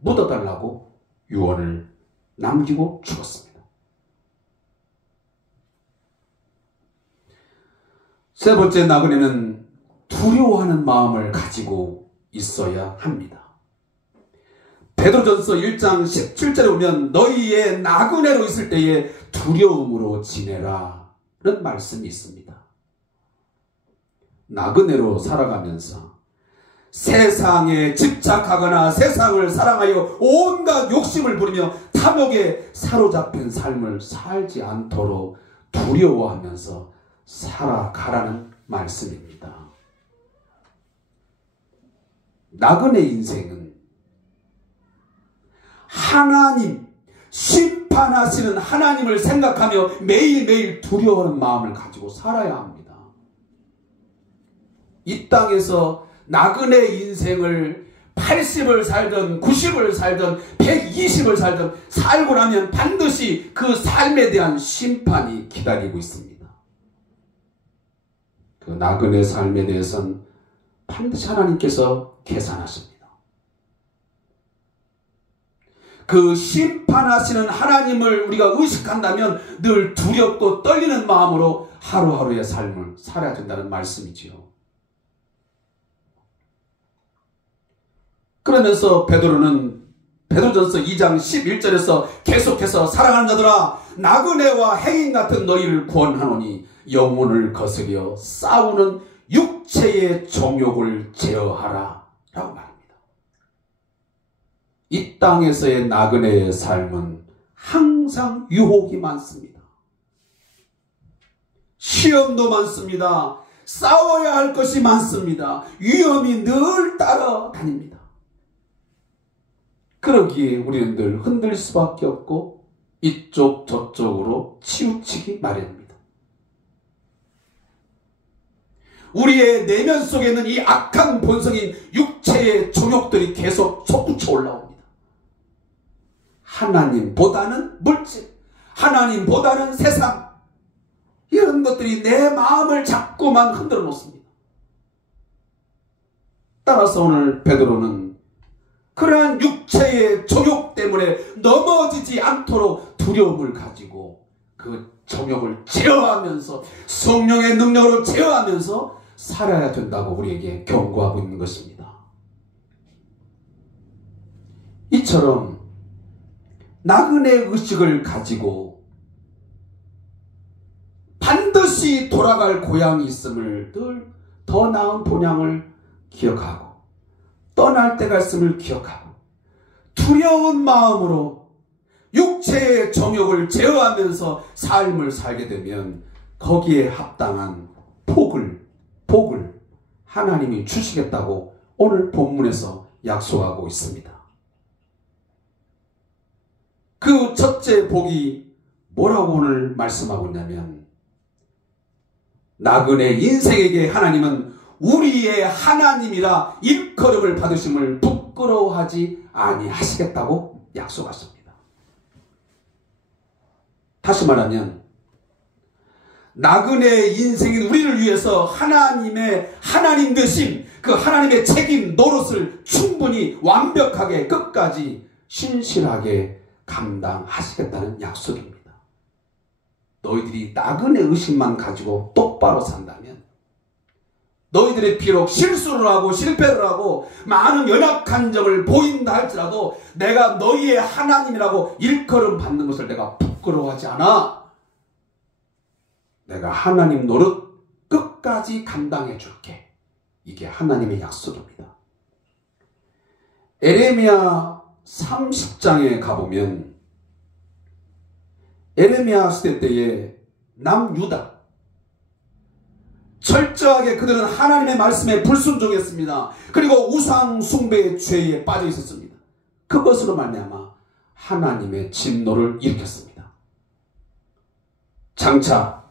묻어달라고 유언을 남기고 죽었습니다. 세 번째, 나그네는 두려워하는 마음을 가지고 있어야 합니다. 베드로전서 1장 17절에 보면 너희의 나그네로 있을 때에 두려움으로 지내라 라는 말씀이 있습니다. 나그네로 살아가면서 세상에 집착하거나 세상을 사랑하여 온갖 욕심을 부리며 탐욕에 사로잡힌 삶을 살지 않도록 두려워하면서 살아가라는 말씀입니다. 나그네 인생은 하나님 심판 심판하시는 하나님을 생각하며 매일매일 두려워하는 마음을 가지고 살아야 합니다. 이 땅에서 나그네 인생을 80을 살든 90을 살든 120을 살든 살고 나면 반드시 그 삶에 대한 심판이 기다리고 있습니다. 그 나그네 삶에 대해서는 반드시 하나님께서 계산하십니다. 그 심판하시는 하나님을 우리가 의식한다면 늘 두렵고 떨리는 마음으로 하루하루의 삶을 살아야 된다는 말씀이지요. 그러면서 베드로는 베드로전서 2장 11절에서 계속해서 사랑하는 자들아 나그네와 행인 같은 너희를 구원하노니 영혼을 거스려 싸우는 육체의 정욕을 제어하라 라고 말합니다. 이 땅에서의 나그네의 삶은 항상 유혹이 많습니다. 시험도 많습니다. 싸워야 할 것이 많습니다. 위험이 늘 따라다닙니다. 그러기에 우리는 늘 흔들 수밖에 없고 이쪽 저쪽으로 치우치기 마련입니다. 우리의 내면 속에 있는 이 악한 본성인 육체의 정욕들이 계속 솟구쳐 올라옵니다. 하나님보다는 물질, 하나님보다는 세상, 이런 것들이 내 마음을 자꾸만 흔들어 놓습니다. 따라서 오늘 베드로는 그러한 육체의 정욕 때문에 넘어지지 않도록 두려움을 가지고 그 정욕을 제어하면서 성령의 능력으로 제어하면서 살아야 된다고 우리에게 경고하고 있는 것입니다. 이처럼 나그네 의식을 가지고 반드시 돌아갈 고향이 있음을 늘 더 나은 본향을 기억하고 떠날 때가 있음을 기억하고 두려운 마음으로 육체의 정욕을 제어하면서 삶을 살게 되면 거기에 합당한 복을 하나님이 주시겠다고 오늘 본문에서 약속하고 있습니다. 그 첫째 복이 뭐라고 오늘 말씀하고 있냐면 나그네 인생에게 하나님은 우리의 하나님이라 일컬음을 받으심을 부끄러워하지 아니하시겠다고 약속하십니다. 다시 말하면 나그네 인생인 우리를 위해서 하나님 되신 그 하나님의 책임 노릇을 충분히 완벽하게 끝까지 신실하게 감당하시겠다는 약속입니다. 너희들이 나그네 의식만 가지고 똑바로 산다면 너희들이 비록 실수를 하고 실패를 하고 많은 연약한 점을 보인다 할지라도 내가 너희의 하나님이라고 일컬음 받는 것을 내가 부끄러워하지 않아. 내가 하나님 노릇 끝까지 감당해 줄게. 이게 하나님의 약속입니다. 에레미야 30장에 가보면 에레미야 시대 때에 남유다 철저하게 그들은 하나님의 말씀에 불순종했습니다. 그리고 우상 숭배의 죄에 빠져 있었습니다. 그것으로 말미암아 하나님의 진노를 일으켰습니다. 장차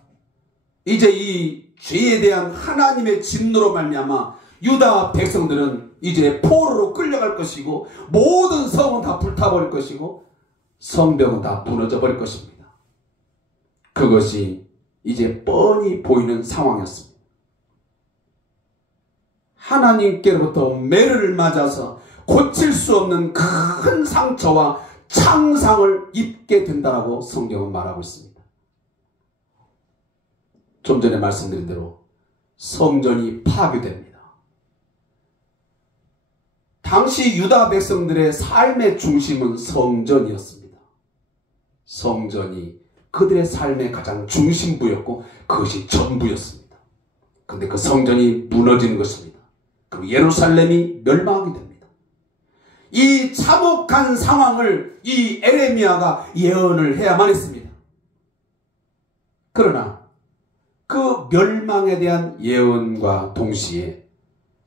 이제 이 죄에 대한 하나님의 진노로 말미암아 유다 백성들은 이제 포로로 끌려갈 것이고 모든 성은 다 불타버릴 것이고 성벽은 다 무너져 버릴 것입니다. 그것이 이제 뻔히 보이는 상황이었습니다. 하나님께로부터 매를 맞아서 고칠 수 없는 큰 상처와 창상을 입게 된다라고 성경은 말하고 있습니다. 좀 전에 말씀드린 대로 성전이 파괴됩니다. 당시 유다 백성들의 삶의 중심은 성전이었습니다. 성전이 그들의 삶의 가장 중심부였고 그것이 전부였습니다. 그런데 그 성전이 무너지는 것입니다. 그리고 예루살렘이 멸망하게 됩니다. 이 참혹한 상황을 이 에레미야가 예언을 해야만 했습니다. 그러나 그 멸망에 대한 예언과 동시에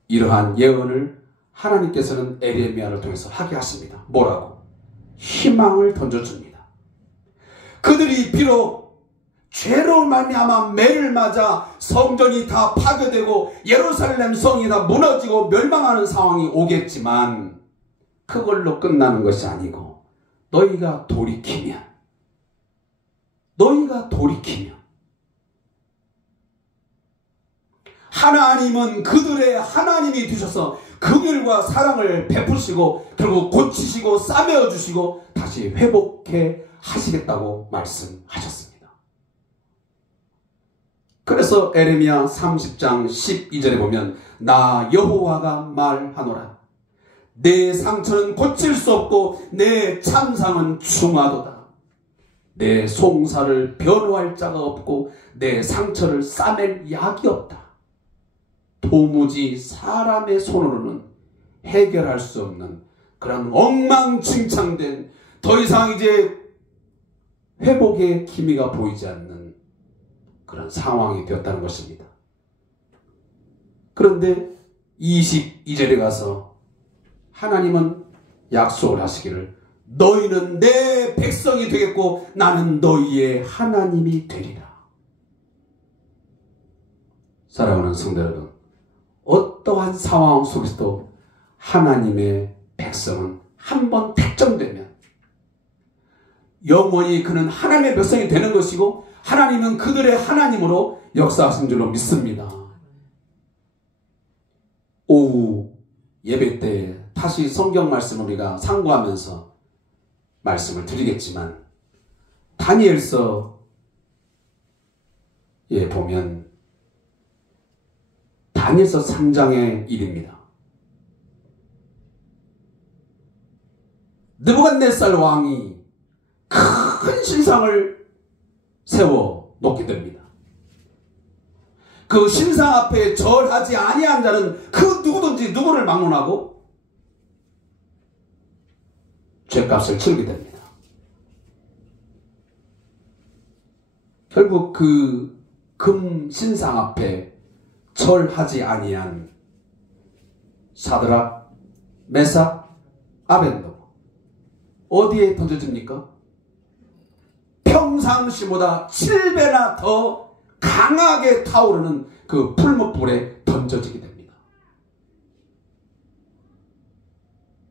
이러한 예언을 하나님께서는 에레미야를 통해서 하게 하십니다. 뭐라고? 희망을 던져줍니다. 그들이 비록 죄로 말미암아 매를 맞아 성전이 다 파괴되고 예루살렘 성이 다 무너지고 멸망하는 상황이 오겠지만 그걸로 끝나는 것이 아니고 너희가 돌이키면 하나님은 그들의 하나님이 되셔서 긍휼과 사랑을 베푸시고 결국 고치시고 싸매어 주시고 다시 회복해 하시겠다고 말씀하셨습니다. 그래서 에레미야 30장 12절에 보면 나 여호와가 말하노라. 내 상처는 고칠 수 없고 내 참상은 중하도다. 내 송사를 변호할 자가 없고 내 상처를 싸맬 약이 없다. 도무지 사람의 손으로는 해결할 수 없는 그런 엉망진창된 더 이상 이제 회복의 기미가 보이지 않는 그런 상황이 되었다는 것입니다. 그런데 22절에 가서 하나님은 약속을 하시기를 너희는 내 백성이 되겠고 나는 너희의 하나님이 되리라. 사랑하는 성도 여러분, 어떠한 상황 속에서도 하나님의 백성은 한번 택정되면 영원히 그는 하나님의 백성이 되는 것이고 하나님은 그들의 하나님으로 역사하신 줄로 믿습니다. 오후 예배 때 다시 성경 말씀을 우리가 상고하면서 말씀을 드리겠지만 다니엘서에 보면 다니엘서 3장의 일입니다. 느부갓네살 왕이 큰 신상을 세워 놓게 됩니다. 그 신상 앞에 절하지 아니한 자는 그 누구든지 누구를 막론하고 죄값을 치르게 됩니다. 결국 그 금 신상 앞에 절하지 아니한 사드락, 메삭, 아벳노고 어디에 던져집니까? 평상시보다 7배나 더 강하게 타오르는 그 풀무불에 던져지게 됩니다.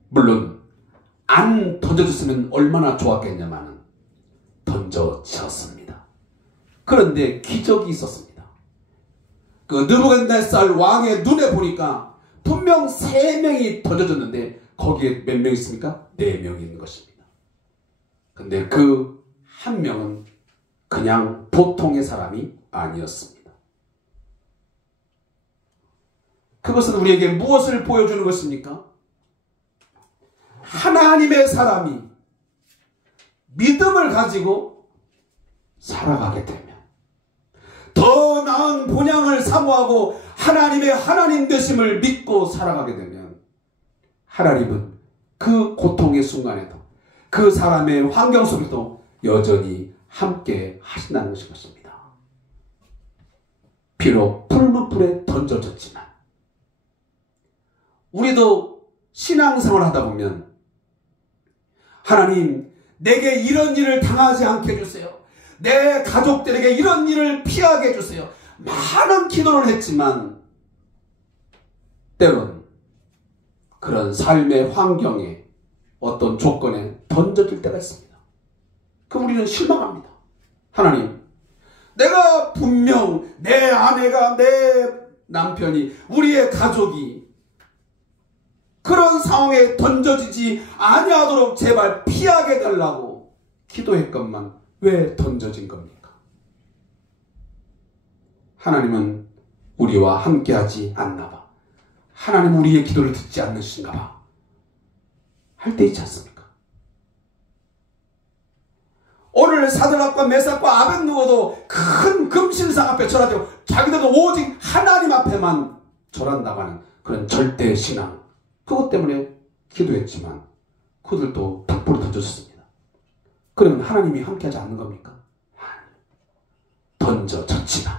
물론 안 던져졌으면 얼마나 좋았겠냐마는 던져졌습니다. 그런데 기적이 있었습니다. 그 느부갓네살 왕의 눈에 보니까 분명 3명이 던져졌는데 거기에 몇 명 있습니까? 4명이 있는 것입니다. 근데 그 한 명은 그냥 보통의 사람이 아니었습니다. 그것은 우리에게 무엇을 보여주는 것입니까? 하나님의 사람이 믿음을 가지고 살아가게 되면 더 나은 본향을 사모하고 하나님의 하나님 되심을 믿고 살아가게 되면 하나님은 그 고통의 순간에도 그 사람의 환경 속에도 여전히 함께 하신다는 것입니다. 비록 풀무불에 던져졌지만 우리도 신앙생활을 하다 보면 하나님 내게 이런 일을 당하지 않게 해주세요. 내 가족들에게 이런 일을 피하게 해주세요. 많은 기도를 했지만 때론 그런 삶의 환경에 어떤 조건에 던져질 때가 있습니다. 그럼 우리는 실망합니다. 하나님, 내가 분명 내 아내가 내 남편이 우리의 가족이 그런 상황에 던져지지 아니하도록 제발 피하게 해달라고 기도했건만 왜 던져진 겁니까? 하나님은 우리와 함께하지 않나 봐. 하나님은 우리의 기도를 듣지 않으신가 봐. 할 때 있지 않습니까? 오늘 사드락과 메삭과 아벳느고도 큰 금신상 앞에 절하죠. 자기들도 오직 하나님 앞에만 절한다고 하는 그런 절대 신앙. 그것 때문에 기도했지만 그들도 닭불을 던졌습니다. 그러면 하나님이 함께하지 않는 겁니까? 던져졌지만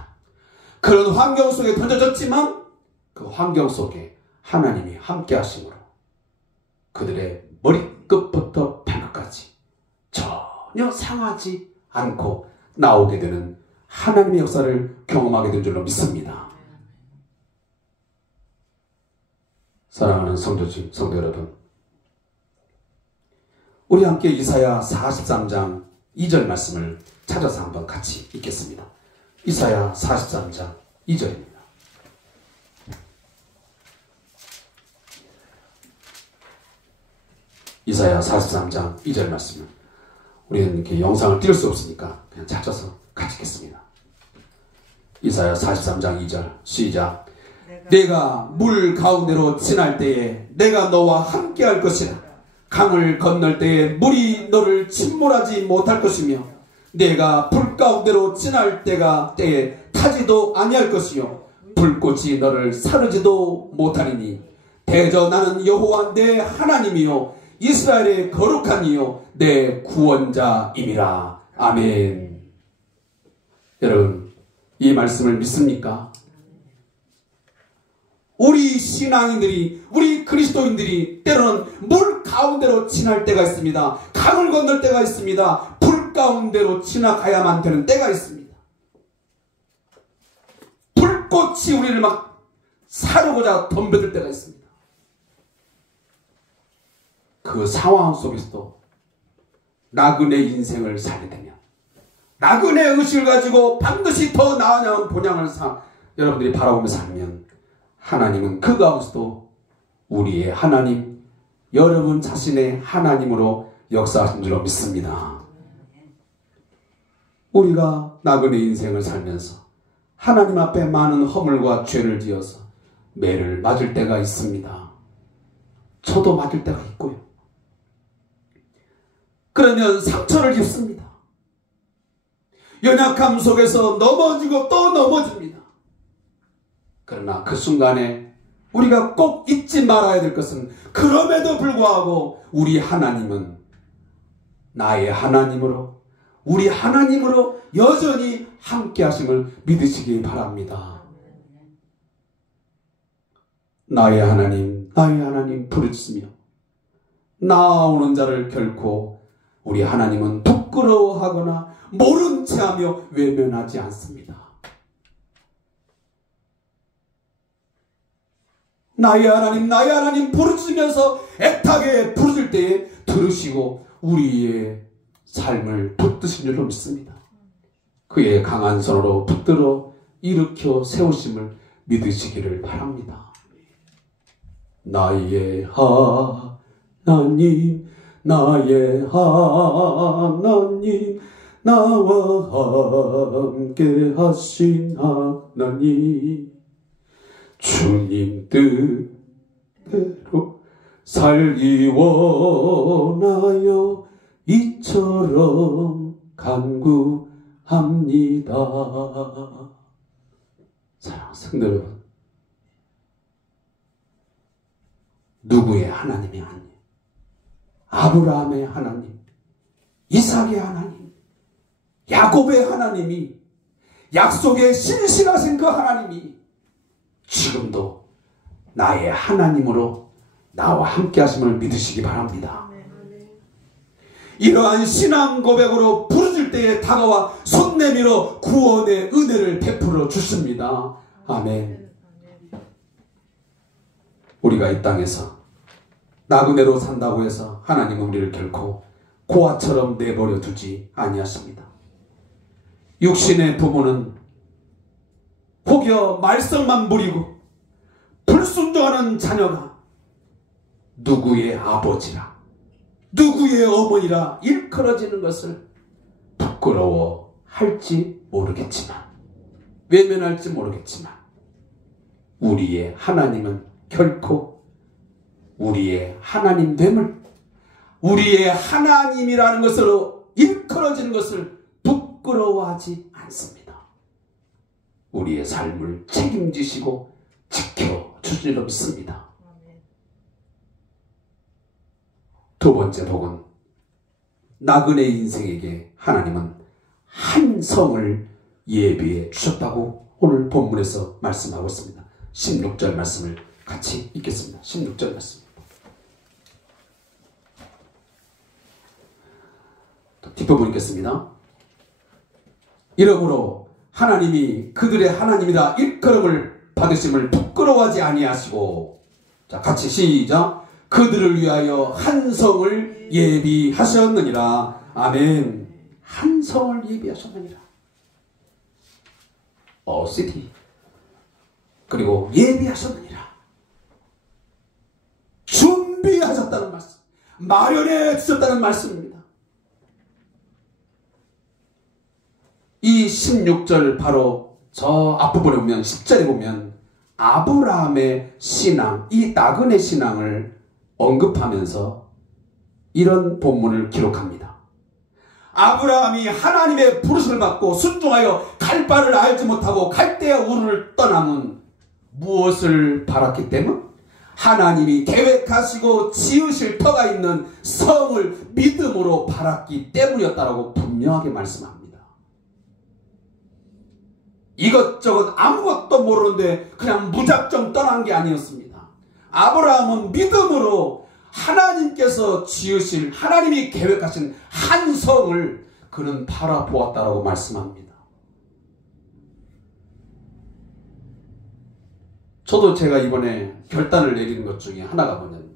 그런 환경 속에 던져졌지만 그 환경 속에 하나님이 함께하심으로 그들의 머리끝부터 발끝까지 전혀 상하지 않고 나오게 되는 하나님의 역사를 경험하게 된 줄로 믿습니다. 사랑하는 성도 여러분, 우리 함께 이사야 43장 2절 말씀을 찾아서 한번 같이 읽겠습니다. 이사야 43장 2절입니다. 이사야 43장 2절 말씀을 우리는 이렇게 영상을 띄울 수 없으니까 그냥 찾아서 같이 읽겠습니다. 이사야 43장 2절 시작. 내가 물 가운데로 지날 때에 내가 너와 함께 할 것이라. 강을 건널 때에 물이 너를 침몰하지 못할 것이며 내가 불 가운데로 지날 때에 타지도 아니할 것이요 불꽃이 너를 사르지도 못하리니 대저 나는 여호와 내 하나님이요 이스라엘의 거룩한 이요 내 구원자임이라. 아멘. 여러분, 이 말씀을 믿습니까? 우리 신앙인들이, 우리 그리스도인들이 때로는 물 가운데로 지날 때가 있습니다. 강을 건널 때가 있습니다. 불 가운데로 지나가야만 되는 때가 있습니다. 불꽃이 우리를 막 사르고자 덤벼들 때가 있습니다. 그 상황 속에서도 나그네 인생을 살게 되면, 나그네 의식을 가지고 반드시 더 나아가는 본향을 여러분들이 바라보며 살면 하나님은 그 가운데서도 우리의 하나님, 여러분 자신의 하나님으로 역사하신 줄로 믿습니다. 우리가 나그네 인생을 살면서 하나님 앞에 많은 허물과 죄를 지어서 매를 맞을 때가 있습니다. 저도 맞을 때가 있고요. 그러면 상처를 입습니다. 연약함 속에서 넘어지고 또 넘어집니다. 그러나 그 순간에 우리가 꼭 잊지 말아야 될 것은 그럼에도 불구하고 우리 하나님은 나의 하나님으로, 우리 하나님으로 여전히 함께 하심을 믿으시기 바랍니다. 나의 하나님 부르짖으며 나오는 자를 결코 우리 하나님은 부끄러워하거나 모른 체하며 외면하지 않습니다. 나의 하나님 부르짖으면서 애타게 부르짖을 때에 들으시고 우리의 삶을 붙드신 줄로 믿습니다. 그의 강한 손으로 붙들어 일으켜 세우심을 믿으시기를 바랍니다. 나의 하나님, 나의 하나님, 나와 함께 하신 하나님, 주님 뜻대로 살기 원하여 이처럼 간구합니다. 사랑하는 성도 여러분, 누구의 하나님이 아니에요? 아브라함의 하나님, 이삭의 하나님, 야곱의 하나님이, 약속에 신실하신 그 하나님이 지금도 나의 하나님으로 나와 함께 하심을 믿으시기 바랍니다. 이러한 신앙 고백으로 부르짖을 때에 다가와 손 내밀어 구원의 은혜를 베풀어 주십니다. 아멘. 우리가 이 땅에서 나그네로 산다고 해서 하나님은 우리를 결코 고아처럼 내버려 두지 아니하십니다. 육신의 부모는 혹여 말썽만 부리고 불순종하는 자녀가 누구의 아버지라, 누구의 어머니라 일컬어지는 것을 부끄러워할지 모르겠지만, 외면할지 모르겠지만, 우리의 하나님은 결코 우리의 하나님됨을, 우리의 하나님이라는 것으로 일컬어지는 것을 부끄러워하지 않습니다. 우리의 삶을 책임지시고 지켜주시리라 믿습니다. 두 번째 복은 나그네 인생에게 하나님은 한 성을 예비해 주셨다고 오늘 본문에서 말씀하고 있습니다. 16절 말씀을 같이 읽겠습니다. 16절 말씀. 뒷부분 읽겠습니다. 이러므로 하나님이 그들의 하나님이다 일컬음을 받으심을 부끄러워하지 아니하시고, 자 같이 시작. 그들을 위하여 한 성을 예비하셨느니라. 아멘. 한 성을 예비하셨느니라. city. 그리고 예비하셨느니라. 준비하셨다는 말씀, 마련해 주셨다는 말씀입니다. 이 16절 바로 저 앞부분에 보면 10절에 보면 아브라함의 신앙, 이 나그네 신앙을 언급하면서 이런 본문을 기록합니다. 아브라함이 하나님의 부르심을 받고 순종하여 갈 바를 알지 못하고 갈대아 우르를 떠남은 무엇을 바랐기 때문? 하나님이 계획하시고 지으실 터가 있는 성을 믿음으로 바랐기 때문이었다라고 분명하게 말씀합니다. 이것저것 아무것도 모르는데 그냥 무작정 떠난 게 아니었습니다. 아브라함은 믿음으로 하나님께서 지으실, 하나님이 계획하신 한 성을 그는 바라보았다라고 말씀합니다. 저도 제가 이번에 결단을 내리는 것 중에 하나가 뭐냐면,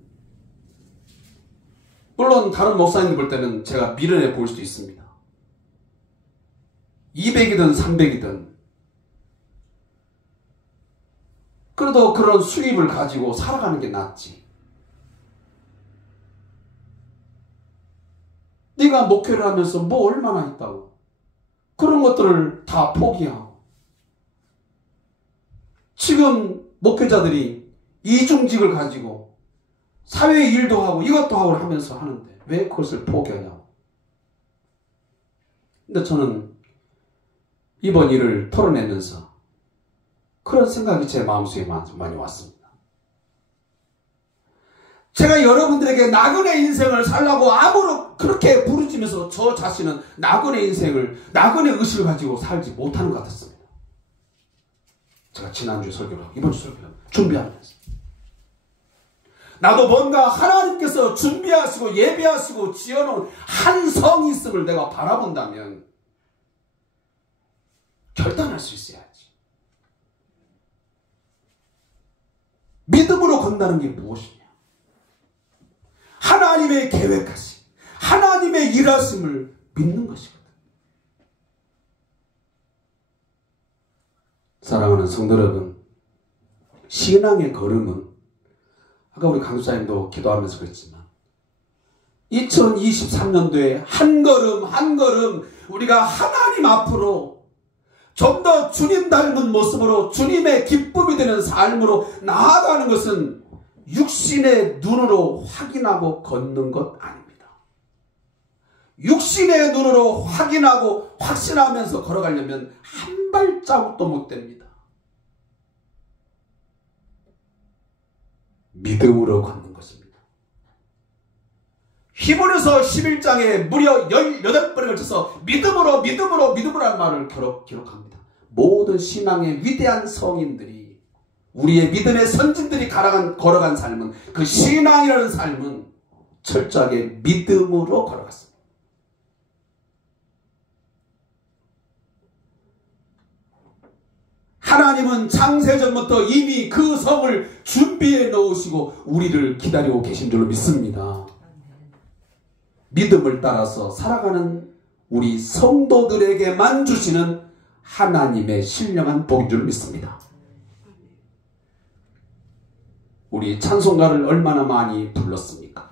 물론 다른 목사님들 볼 때는 제가 미련해 보일 수도 있습니다. 200이든 300이든 그래도 그런 수입을 가지고 살아가는 게 낫지. 네가 목회를 하면서 뭐 얼마나 있다고 그런 것들을 다 포기하고, 지금 목회자들이 이중직을 가지고 사회 일도 하고 이것도 하고 하면서 하는데 왜 그것을 포기하냐고. 근데 저는 이번 일을 털어내면서 그런 생각이 제 마음속에 많이 왔습니다. 제가 여러분들에게 나그네 인생을 살라고 아무로 그렇게 부르짖으면서 저 자신은 나그네 인생을, 나그네 의식을 가지고 살지 못하는 것 같았습니다. 제가 지난주에 설교를 하고 이번 주 설교를 준비하면서 나도 뭔가 하나님께서 준비하시고 예비하시고 지어놓은 한 성이 있음을 내가 바라본다면 결단할 수 있어야지. 믿음으로 건다는 게 무엇이냐? 하나님의 계획하심, 하나님의 일하심을 믿는 것이거든. 사랑하는 성도 여러분, 신앙의 걸음은 아까 우리 강수사님도 기도하면서 그랬지만 2023년도에 한 걸음 한 걸음 우리가 하나님 앞으로 좀 더 주님 닮은 모습으로 주님의 기쁨이 되는 삶으로 나아가는 것은 육신의 눈으로 확인하고 걷는 것 아닙니다. 육신의 눈으로 확인하고 확신하면서 걸어가려면 한 발자국도 못 됩니다. 믿음으로 걷는 것입니다. 히브리서 11장에 무려 18번에 걸쳐서 믿음으로 하는 말을 기록합니다. 모든 신앙의 위대한 성인들이, 우리의 믿음의 선진들이 걸어간 삶은, 그 신앙이라는 삶은 철저하게 믿음으로 걸어갔습니다. 하나님은 창세전부터 이미 그 성을 준비해 놓으시고 우리를 기다리고 계신 줄로 믿습니다. 믿음을 따라서 살아가는 우리 성도들에게만 주시는 하나님의 신령한 복인 줄 믿습니다. 우리 찬송가를 얼마나 많이 불렀습니까?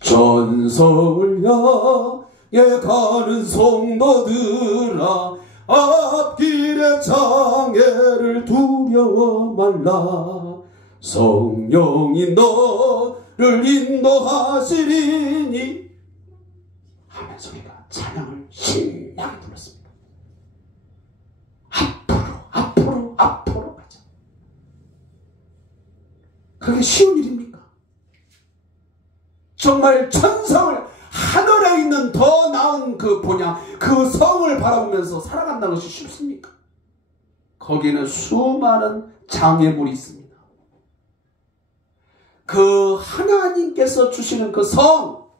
전성을 향해 가는 성도들아, 앞길의 장애를 두려워 말라. 성령이 너를 인도하시리니 하면서 우리가 찬양을 신나게 불렀습니다. 앞으로 가자. 그게 쉬운 일입니까? 정말 천성을, 하늘에 있는 더 나은 그 본향, 그 성을 바라보면서 살아간다는 것이 쉽습니까? 거기에는 수많은 장애물이 있습니다. 그 하나님께서 주시는 그 성,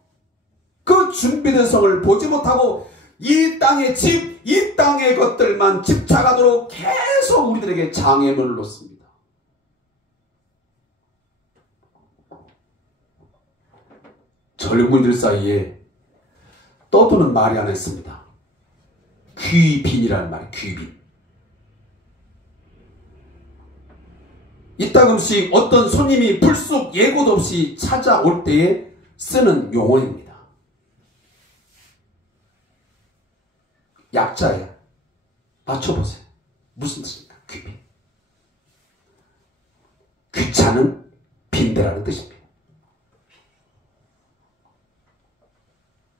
그 준비된 성을 보지 못하고 이 땅의 집, 이 땅의 것들만 집착하도록 계속 우리들에게 장애물을 놓습니다. 젊은이들 사이에 떠도는 말이 하나 있습니다. 귀빈이라는 말이에요. 귀빈. 이따금씩 어떤 손님이 불쑥 예고도 없이 찾아올 때에 쓰는 용어입니다. 약자예요. 맞춰보세요. 무슨 뜻입니까? 귀빈. 귀찮은 빈대라는 뜻입니다.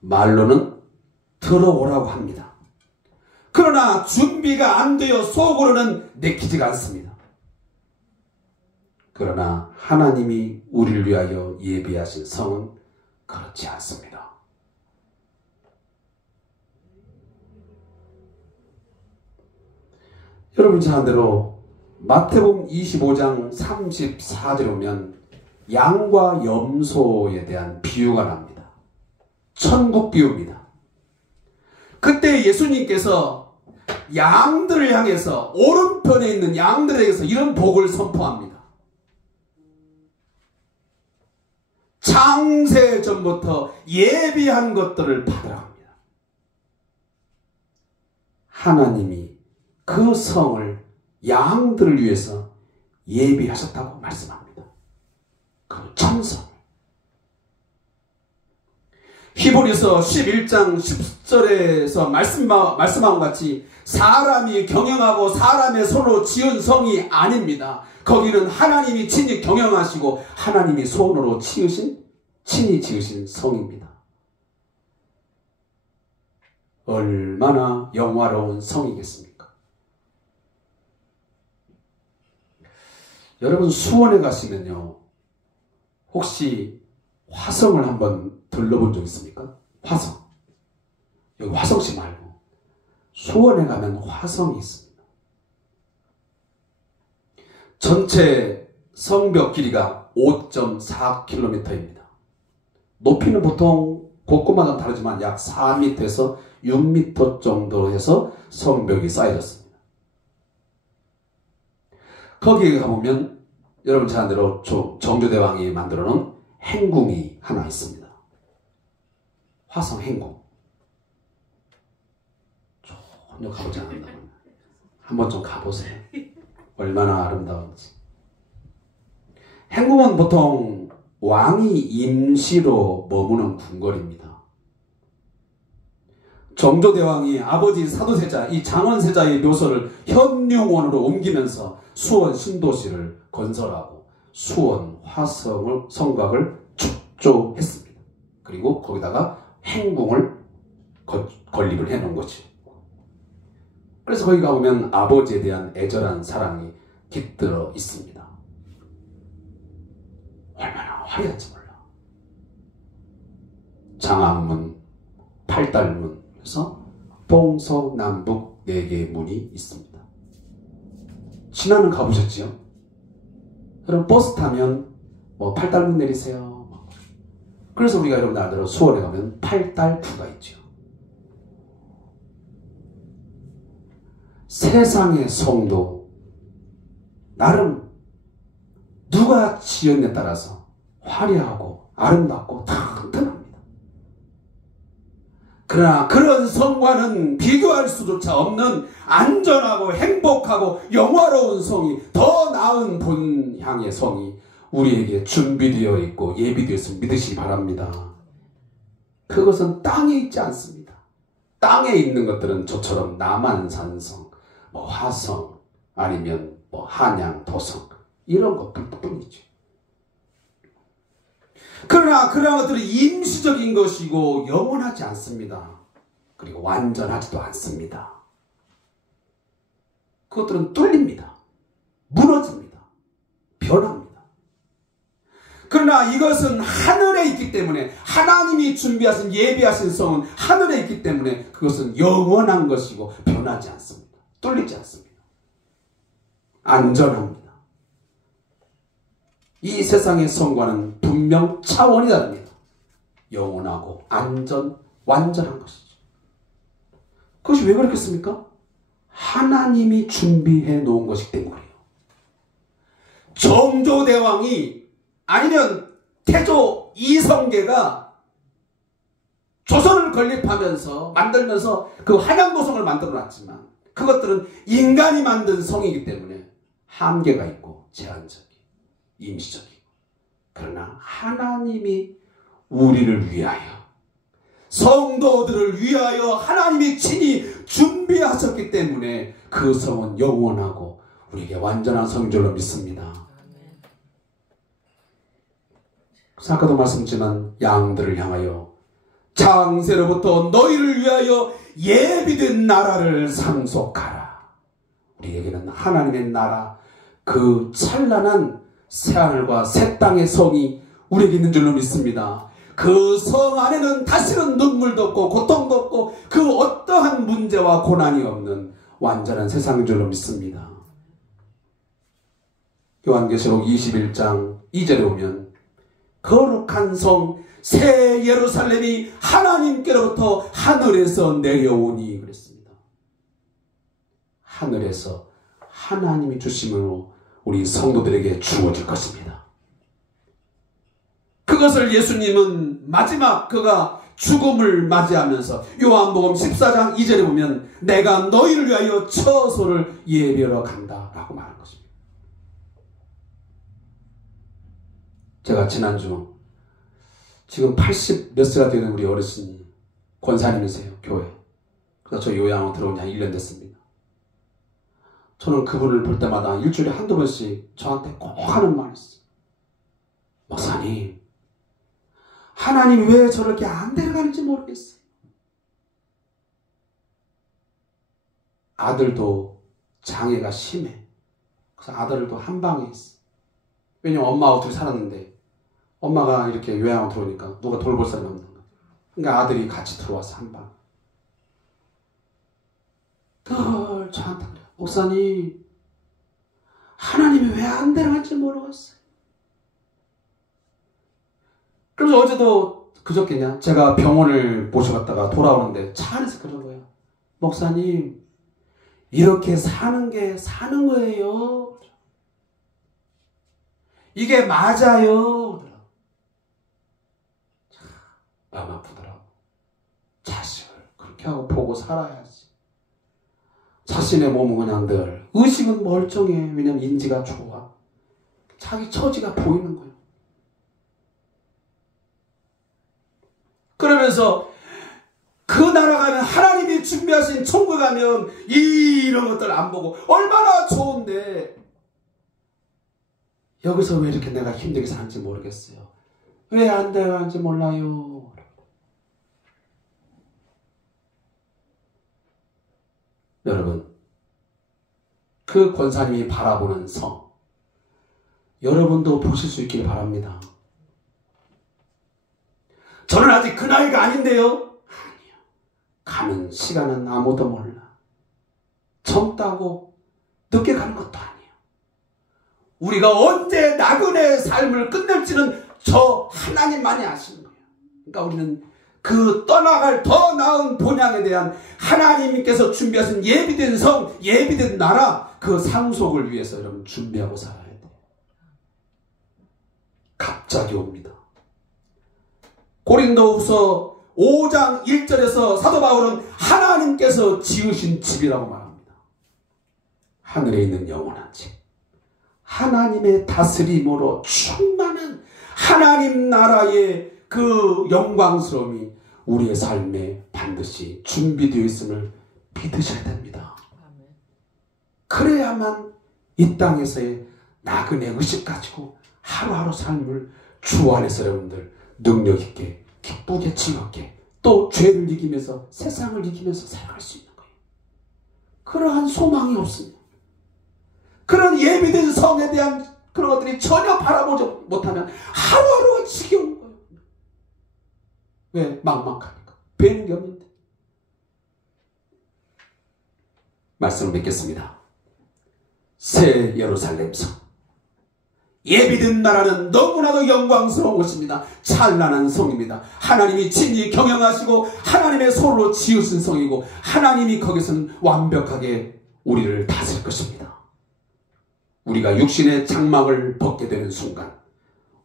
말로는 들어오라고 합니다. 그러나 준비가 안 되어 속으로는 내키지가 않습니다. 그러나 하나님이 우리를 위하여 예비하신 성은 그렇지 않습니다. 여러분 잘 아는대로 마태복음 25장 34절에 오면 양과 염소에 대한 비유가 납니다. 천국 비유입니다. 그때 예수님께서 양들을 향해서 오른편에 있는 양들에게서 이런 복을 선포합니다. 창세전부터 예비한 것들을 받으라 합니다. 하나님이 그 성을 양들을 위해서 예비하셨다고 말씀합니다. 그 천성. 히브리서 11장 10절에서 말씀한 것 같이 사람이 경영하고 사람의 손으로 지은 성이 아닙니다. 거기는 하나님이 친히 경영하시고 하나님이 손으로 친히 지으신 성입니다. 얼마나 영화로운 성이겠습니까? 여러분 수원에 가시면요, 혹시 화성을 한번 들러본 적 있습니까? 화성. 여기 화성시 말고 수원에 가면 화성이 있습니다. 전체 성벽 길이가 5.4km입니다. 높이는 보통 곳곳마다 다르지만 약 4m에서 6m 정도 해서 성벽이 쌓여졌습니다. 거기에 가보면 여러분 잘 아는 대로 정조대왕이 만들어 놓은 행궁이 하나 있습니다. 화성 행궁. 전혀 가보지 않았나. 한번 좀 가보세요. 얼마나 아름다운지. 행궁은 보통 왕이 임시로 머무는 궁궐입니다. 정조대왕이 아버지 사도세자, 이 장원세자의 묘소를 현룡원으로 옮기면서 수원 신도시를 건설하고 수원 화성을 성곽을 축조했습니다. 그리고 거기다가 행궁을 건립을 해놓은 거지. 그래서 거기 가보면 아버지에 대한 애절한 사랑이 깃들어 있습니다. 얼마나 화려한지 몰라. 장안문, 팔달문, 그래서 동서남북 4개의 문이 있습니다. 신안은 가보셨지요? 그럼 버스 타면 뭐 팔달문 내리세요. 그래서 우리가 여러분 알대로 수원에 가면 팔달부가 있죠. 세상의 성도 나름 누가 지었냐에 따라서 화려하고 아름답고 튼튼합니다. 그러나 그런 성과는 비교할 수조차 없는 안전하고 행복하고 영화로운 성이, 더 나은 본향의 성이 우리에게 준비되어 있고 예비되어 있음을 믿으시기 바랍니다. 그것은 땅에 있지 않습니다. 땅에 있는 것들은 저처럼 남한산성, 뭐 화성, 아니면 뭐 한양, 도성 이런 것뿐이죠. 그러나 그런 것들은 임시적인 것이고 영원하지 않습니다. 그리고 완전하지도 않습니다. 그것들은 뚫립니다. 무너집니다. 변합니다. 그러나 이것은 하늘에 있기 때문에, 하나님이 준비하신 예비하신 성은 하늘에 있기 때문에 그것은 영원한 것이고 변하지 않습니다. 뚫리지 않습니다. 안전합니다. 이 세상의 성과는 분명 차원이 다릅니다. 영원하고 안전, 완전한 것이죠. 그것이 왜 그렇겠습니까? 하나님이 준비해 놓은 것이기 때문이에요. 정조대왕이 아니면 태조 이성계가 조선을 건립하면서 만들면서 그 한양도성을 만들어 놨지만 그것들은 인간이 만든 성이기 때문에 한계가 있고 제한적이고 임시적이고, 그러나 하나님이 우리를 위하여, 성도들을 위하여 하나님이 친히 준비하셨기 때문에 그 성은 영원하고 우리에게 완전한 성인 줄로 믿습니다. 그래서 아까도 말씀드렸지만 양들을 향하여 창세로부터 너희를 위하여 예비된 나라를 상속하라. 우리에게는 하나님의 나라, 그 찬란한 새하늘과 새 땅의 성이 우리에게 있는 줄로 믿습니다. 그 성 안에는 다시는 눈물도 없고 고통도 없고 그 어떠한 문제와 고난이 없는 완전한 세상인 줄로 믿습니다. 요한계시록 21장 2절에 보면 거룩한 성 새 예루살렘이 하나님께로부터 하늘에서 내려오니 그랬습니다. 하늘에서 하나님이 주심으로 우리 성도들에게 주어질 것입니다. 그것을 예수님은 마지막 그가 죽음을 맞이하면서 요한복음 14장 2절에 보면 내가 너희를 위하여 처소를 예비하러 간다 라고 말한 것입니다. 제가 지난주 지금 80 몇 세가 되는 우리 어르신이 권사님이세요, 교회. 그래서 저 요양원 들어온 지 한 1년 됐습니다. 저는 그분을 볼 때마다 일주일에 한두 번씩 저한테 꼭 하는 말이 있어요. 목사님, 하나님이 왜 저렇게 안 데려가는지 모르겠어요. 아들도 장애가 심해. 그래서 아들도 한 방에 있어. 왜냐면 엄마하고 둘이 살았는데 엄마가 이렇게 요양원 들어오니까 누가 돌볼 사람이 없는 거야. 그러니까 아들이 같이 들어와서 한 방. 늘 저한테 그래요. 목사님, 하나님이 왜 안 데려갈지 모르겠어요. 그래서 어제도 그저께냐 제가 병원을 모셔갔다가 돌아오는데 차 안에서 그런 거예요. 목사님, 이렇게 사는 게 사는 거예요. 이게 맞아요. 마음 아프더라고. 자식을 그렇게 하고 보고 살아야지. 자신의 몸은 그냥 늘 의식은 멀쩡해. 왜냐면 인지가 좋아. 자기 처지가 보이는 거예요. 그러면서 그 나라 가면 하나님이 준비하신 천국에 가면 이런 것들 안 보고 얼마나 좋은데 여기서 왜 이렇게 내가 힘들게 사는지 모르겠어요. 왜 안 되는지 몰라요. 여러분, 그 권사님이 바라보는 성, 여러분도 보실 수 있기를 바랍니다. 저는 아직 그 나이가 아닌데요. 아니요. 가는 시간은 아무도 몰라. 젊다고 늦게 가는 것도 아니에요. 우리가 언제 나그네의 삶을 끝낼지는 저 하나님만이 아시는 거예요. 그러니까 우리는 그 떠나갈 더 나은 본향에 대한 하나님께서 준비하신 예비된 성, 예비된 나라, 그 상속을 위해서 여러분 준비하고 살아야 돼요. 갑자기 옵니다. 고린도후서 5장 1절에서 사도 바울은 하나님께서 지으신 집이라고 말합니다. 하늘에 있는 영원한 집, 하나님의 다스림으로 충만한 하나님 나라의 그 영광스러움이 우리의 삶에 반드시 준비되어 있음을 믿으셔야 됩니다. 그래야만 이 땅에서의 나그네 의식 가지고 하루하루 삶을 주 안에서 여러분들 능력 있게 기쁘게 즐겁게 또 죄를 이기면서 세상을 이기면서 살아갈 수 있는 거예요. 그러한 소망이 없습니다. 그런 예비된 성에 대한 그런 것들이 전혀 바라보지 못하면 하루하루가 지겨운 거예요. 왜? 막막하니까. 배는 게 없는데. 말씀을 맺겠습니다. 새 예루살렘 성, 예비된 나라는 너무나도 영광스러운 것입니다. 찬란한 성입니다. 하나님이 친히 경영하시고 하나님의 손으로 지으신 성이고 하나님이 거기서는 완벽하게 우리를 다스릴 것입니다. 우리가 육신의 장막을 벗게 되는 순간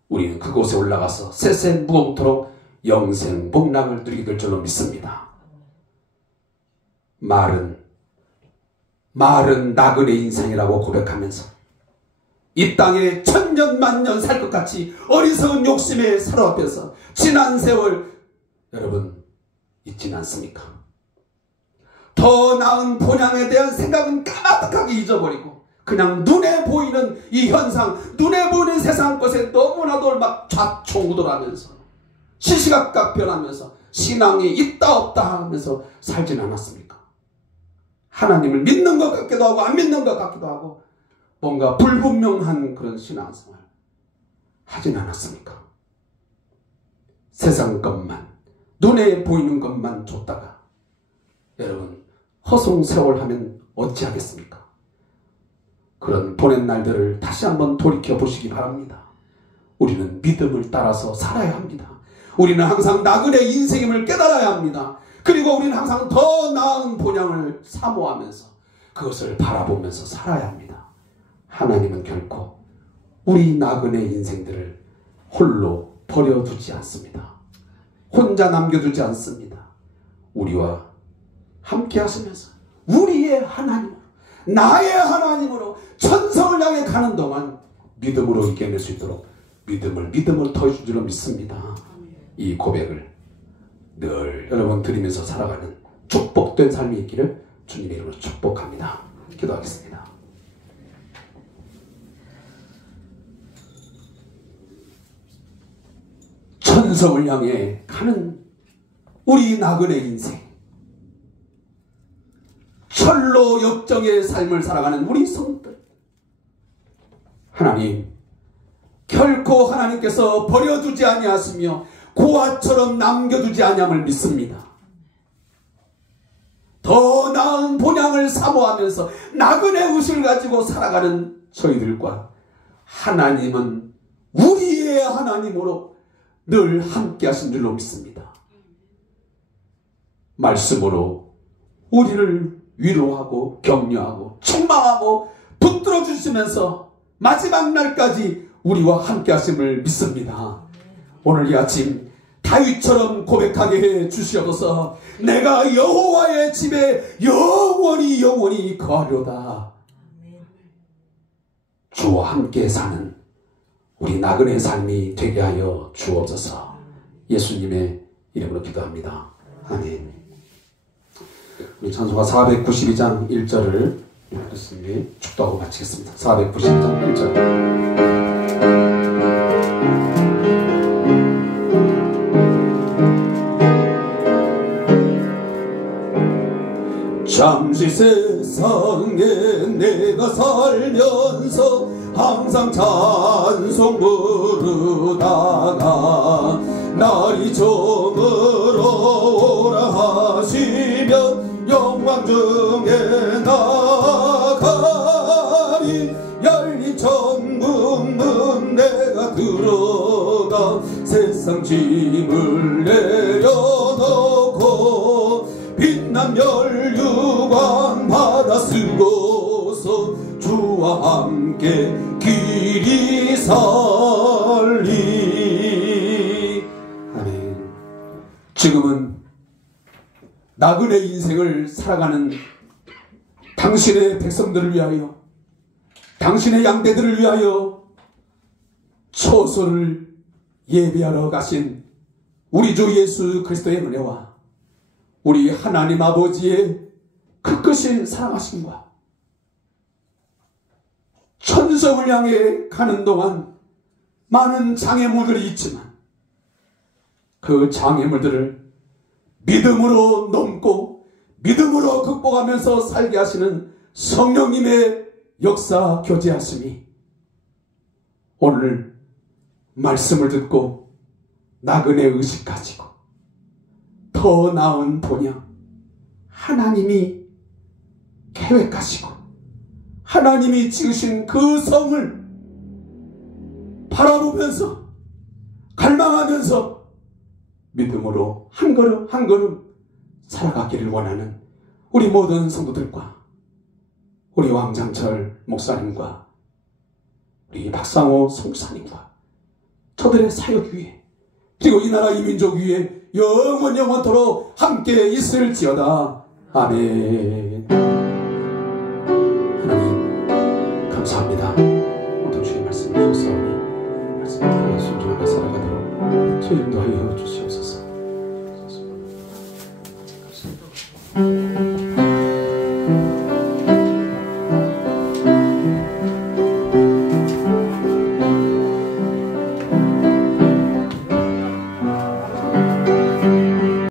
우리는 그곳에 올라가서 세세 무궁토록 영생 복락을 누리게 될 줄로 믿습니다. 말은 나그네 인생이라고 고백하면서 이 땅에 천년 만년 살 것 같이 어리석은 욕심에 사로잡혀서 지난 세월 여러분 잊진 않습니까? 더 나은 본향에 대한 생각은 까마득하게 잊어버리고 그냥 눈에 보이는 이 현상, 눈에 보이는 세상 것에 너무나도 막 좌충우돌하면서 시시각각 변하면서 신앙이 있다 없다 하면서 살진 않았습니까? 하나님을 믿는 것 같기도 하고 안 믿는 것 같기도 하고 뭔가 불분명한 그런 신앙생활 하진 않았습니까? 세상 것만 눈에 보이는 것만 줬다가 여러분 허송세월하면 어찌하겠습니까? 그런 보낸 날들을 다시 한번 돌이켜 보시기 바랍니다. 우리는 믿음을 따라서 살아야 합니다. 우리는 항상 나그네 인생임을 깨달아야 합니다. 그리고 우리는 항상 더 나은 본향을 사모하면서 그것을 바라보면서 살아야 합니다. 하나님은 결코 우리 나그네 인생들을 홀로 버려두지 않습니다. 혼자 남겨두지 않습니다. 우리와 함께 하시면서 우리의 하나님으로 나의 하나님으로 천성을 향해 가는 동안 믿음으로 이겨낼 수 있도록 믿음을 더해준 줄로 믿습니다. 이 고백을 늘 여러분 드리면서 살아가는 축복된 삶이 있기를 주님의 이름으로 축복합니다. 기도하겠습니다. 천성을 향해 가는 우리 나그네 인생, 철로 역정의 삶을 살아가는 우리 성들, 하나님 결코 하나님께서 버려두지 아니하시며 고아처럼 남겨두지 아니함을 믿습니다. 더 나은 본향을 사모하면서 나그네 의식을 가지고 살아가는 저희들과 하나님은 우리의 하나님으로 늘 함께 하신 줄로 믿습니다. 말씀으로 우리를 위로하고 격려하고 책망하고 붙들어 주시면서 마지막 날까지 우리와 함께 하심을 믿습니다. 오늘 이 아침 다윗처럼 고백하게 해 주시옵소서. 내가 여호와의 집에 영원히 거하려다. 주와 함께 사는 우리 나그네 삶이 되게 하여 주옵소서. 예수님의 이름으로 기도합니다. 아멘. 우리 찬송가 492장 1절을 예수님이 축도하고 마치겠습니다. 492장 1절. 잠시 세상에 내가 살면서 항상 찬송 부르다가 날이 저물어 오라 하시면 영광 중에 나가리. 열린 천국문 내가 들어가 세상 짐을 내려놓고 빛난 멸류관 받아 쓰고서 주와 함께 길이 살리. 아멘. 지금은 나그네 인생을 살아가는 당신의 백성들을 위하여, 당신의 양떼들을 위하여 초소를 예배하러 가신 우리 주 예수 그리스도의 은혜와 우리 하나님 아버지의 그 크신 사랑하심과 천성을 향해 가는 동안 많은 장애물들이 있지만 그 장애물들을 믿음으로 넘고 믿음으로 극복하면서 살게 하시는 성령님의 역사 교제하심이 오늘 말씀을 듣고 나그네 의식 가지고 더 나은 본향 하나님이 계획하시고 하나님이 지으신 그 성을 바라보면서 갈망하면서 믿음으로 한 걸음 한 걸음 살아가기를 원하는 우리 모든 성도들과 우리 왕장철 목사님과 우리 박상호 성사님과 저들의 사역 위에 그리고 이 나라 이 민족 위에 영원토록 함께 있을지어다. 아멘. 하나님 감사합니다. 모든 주의 말씀을 주셨사오니 말씀을 따라 순종하며 살아가도록 주의 인도하여 주시옵소서.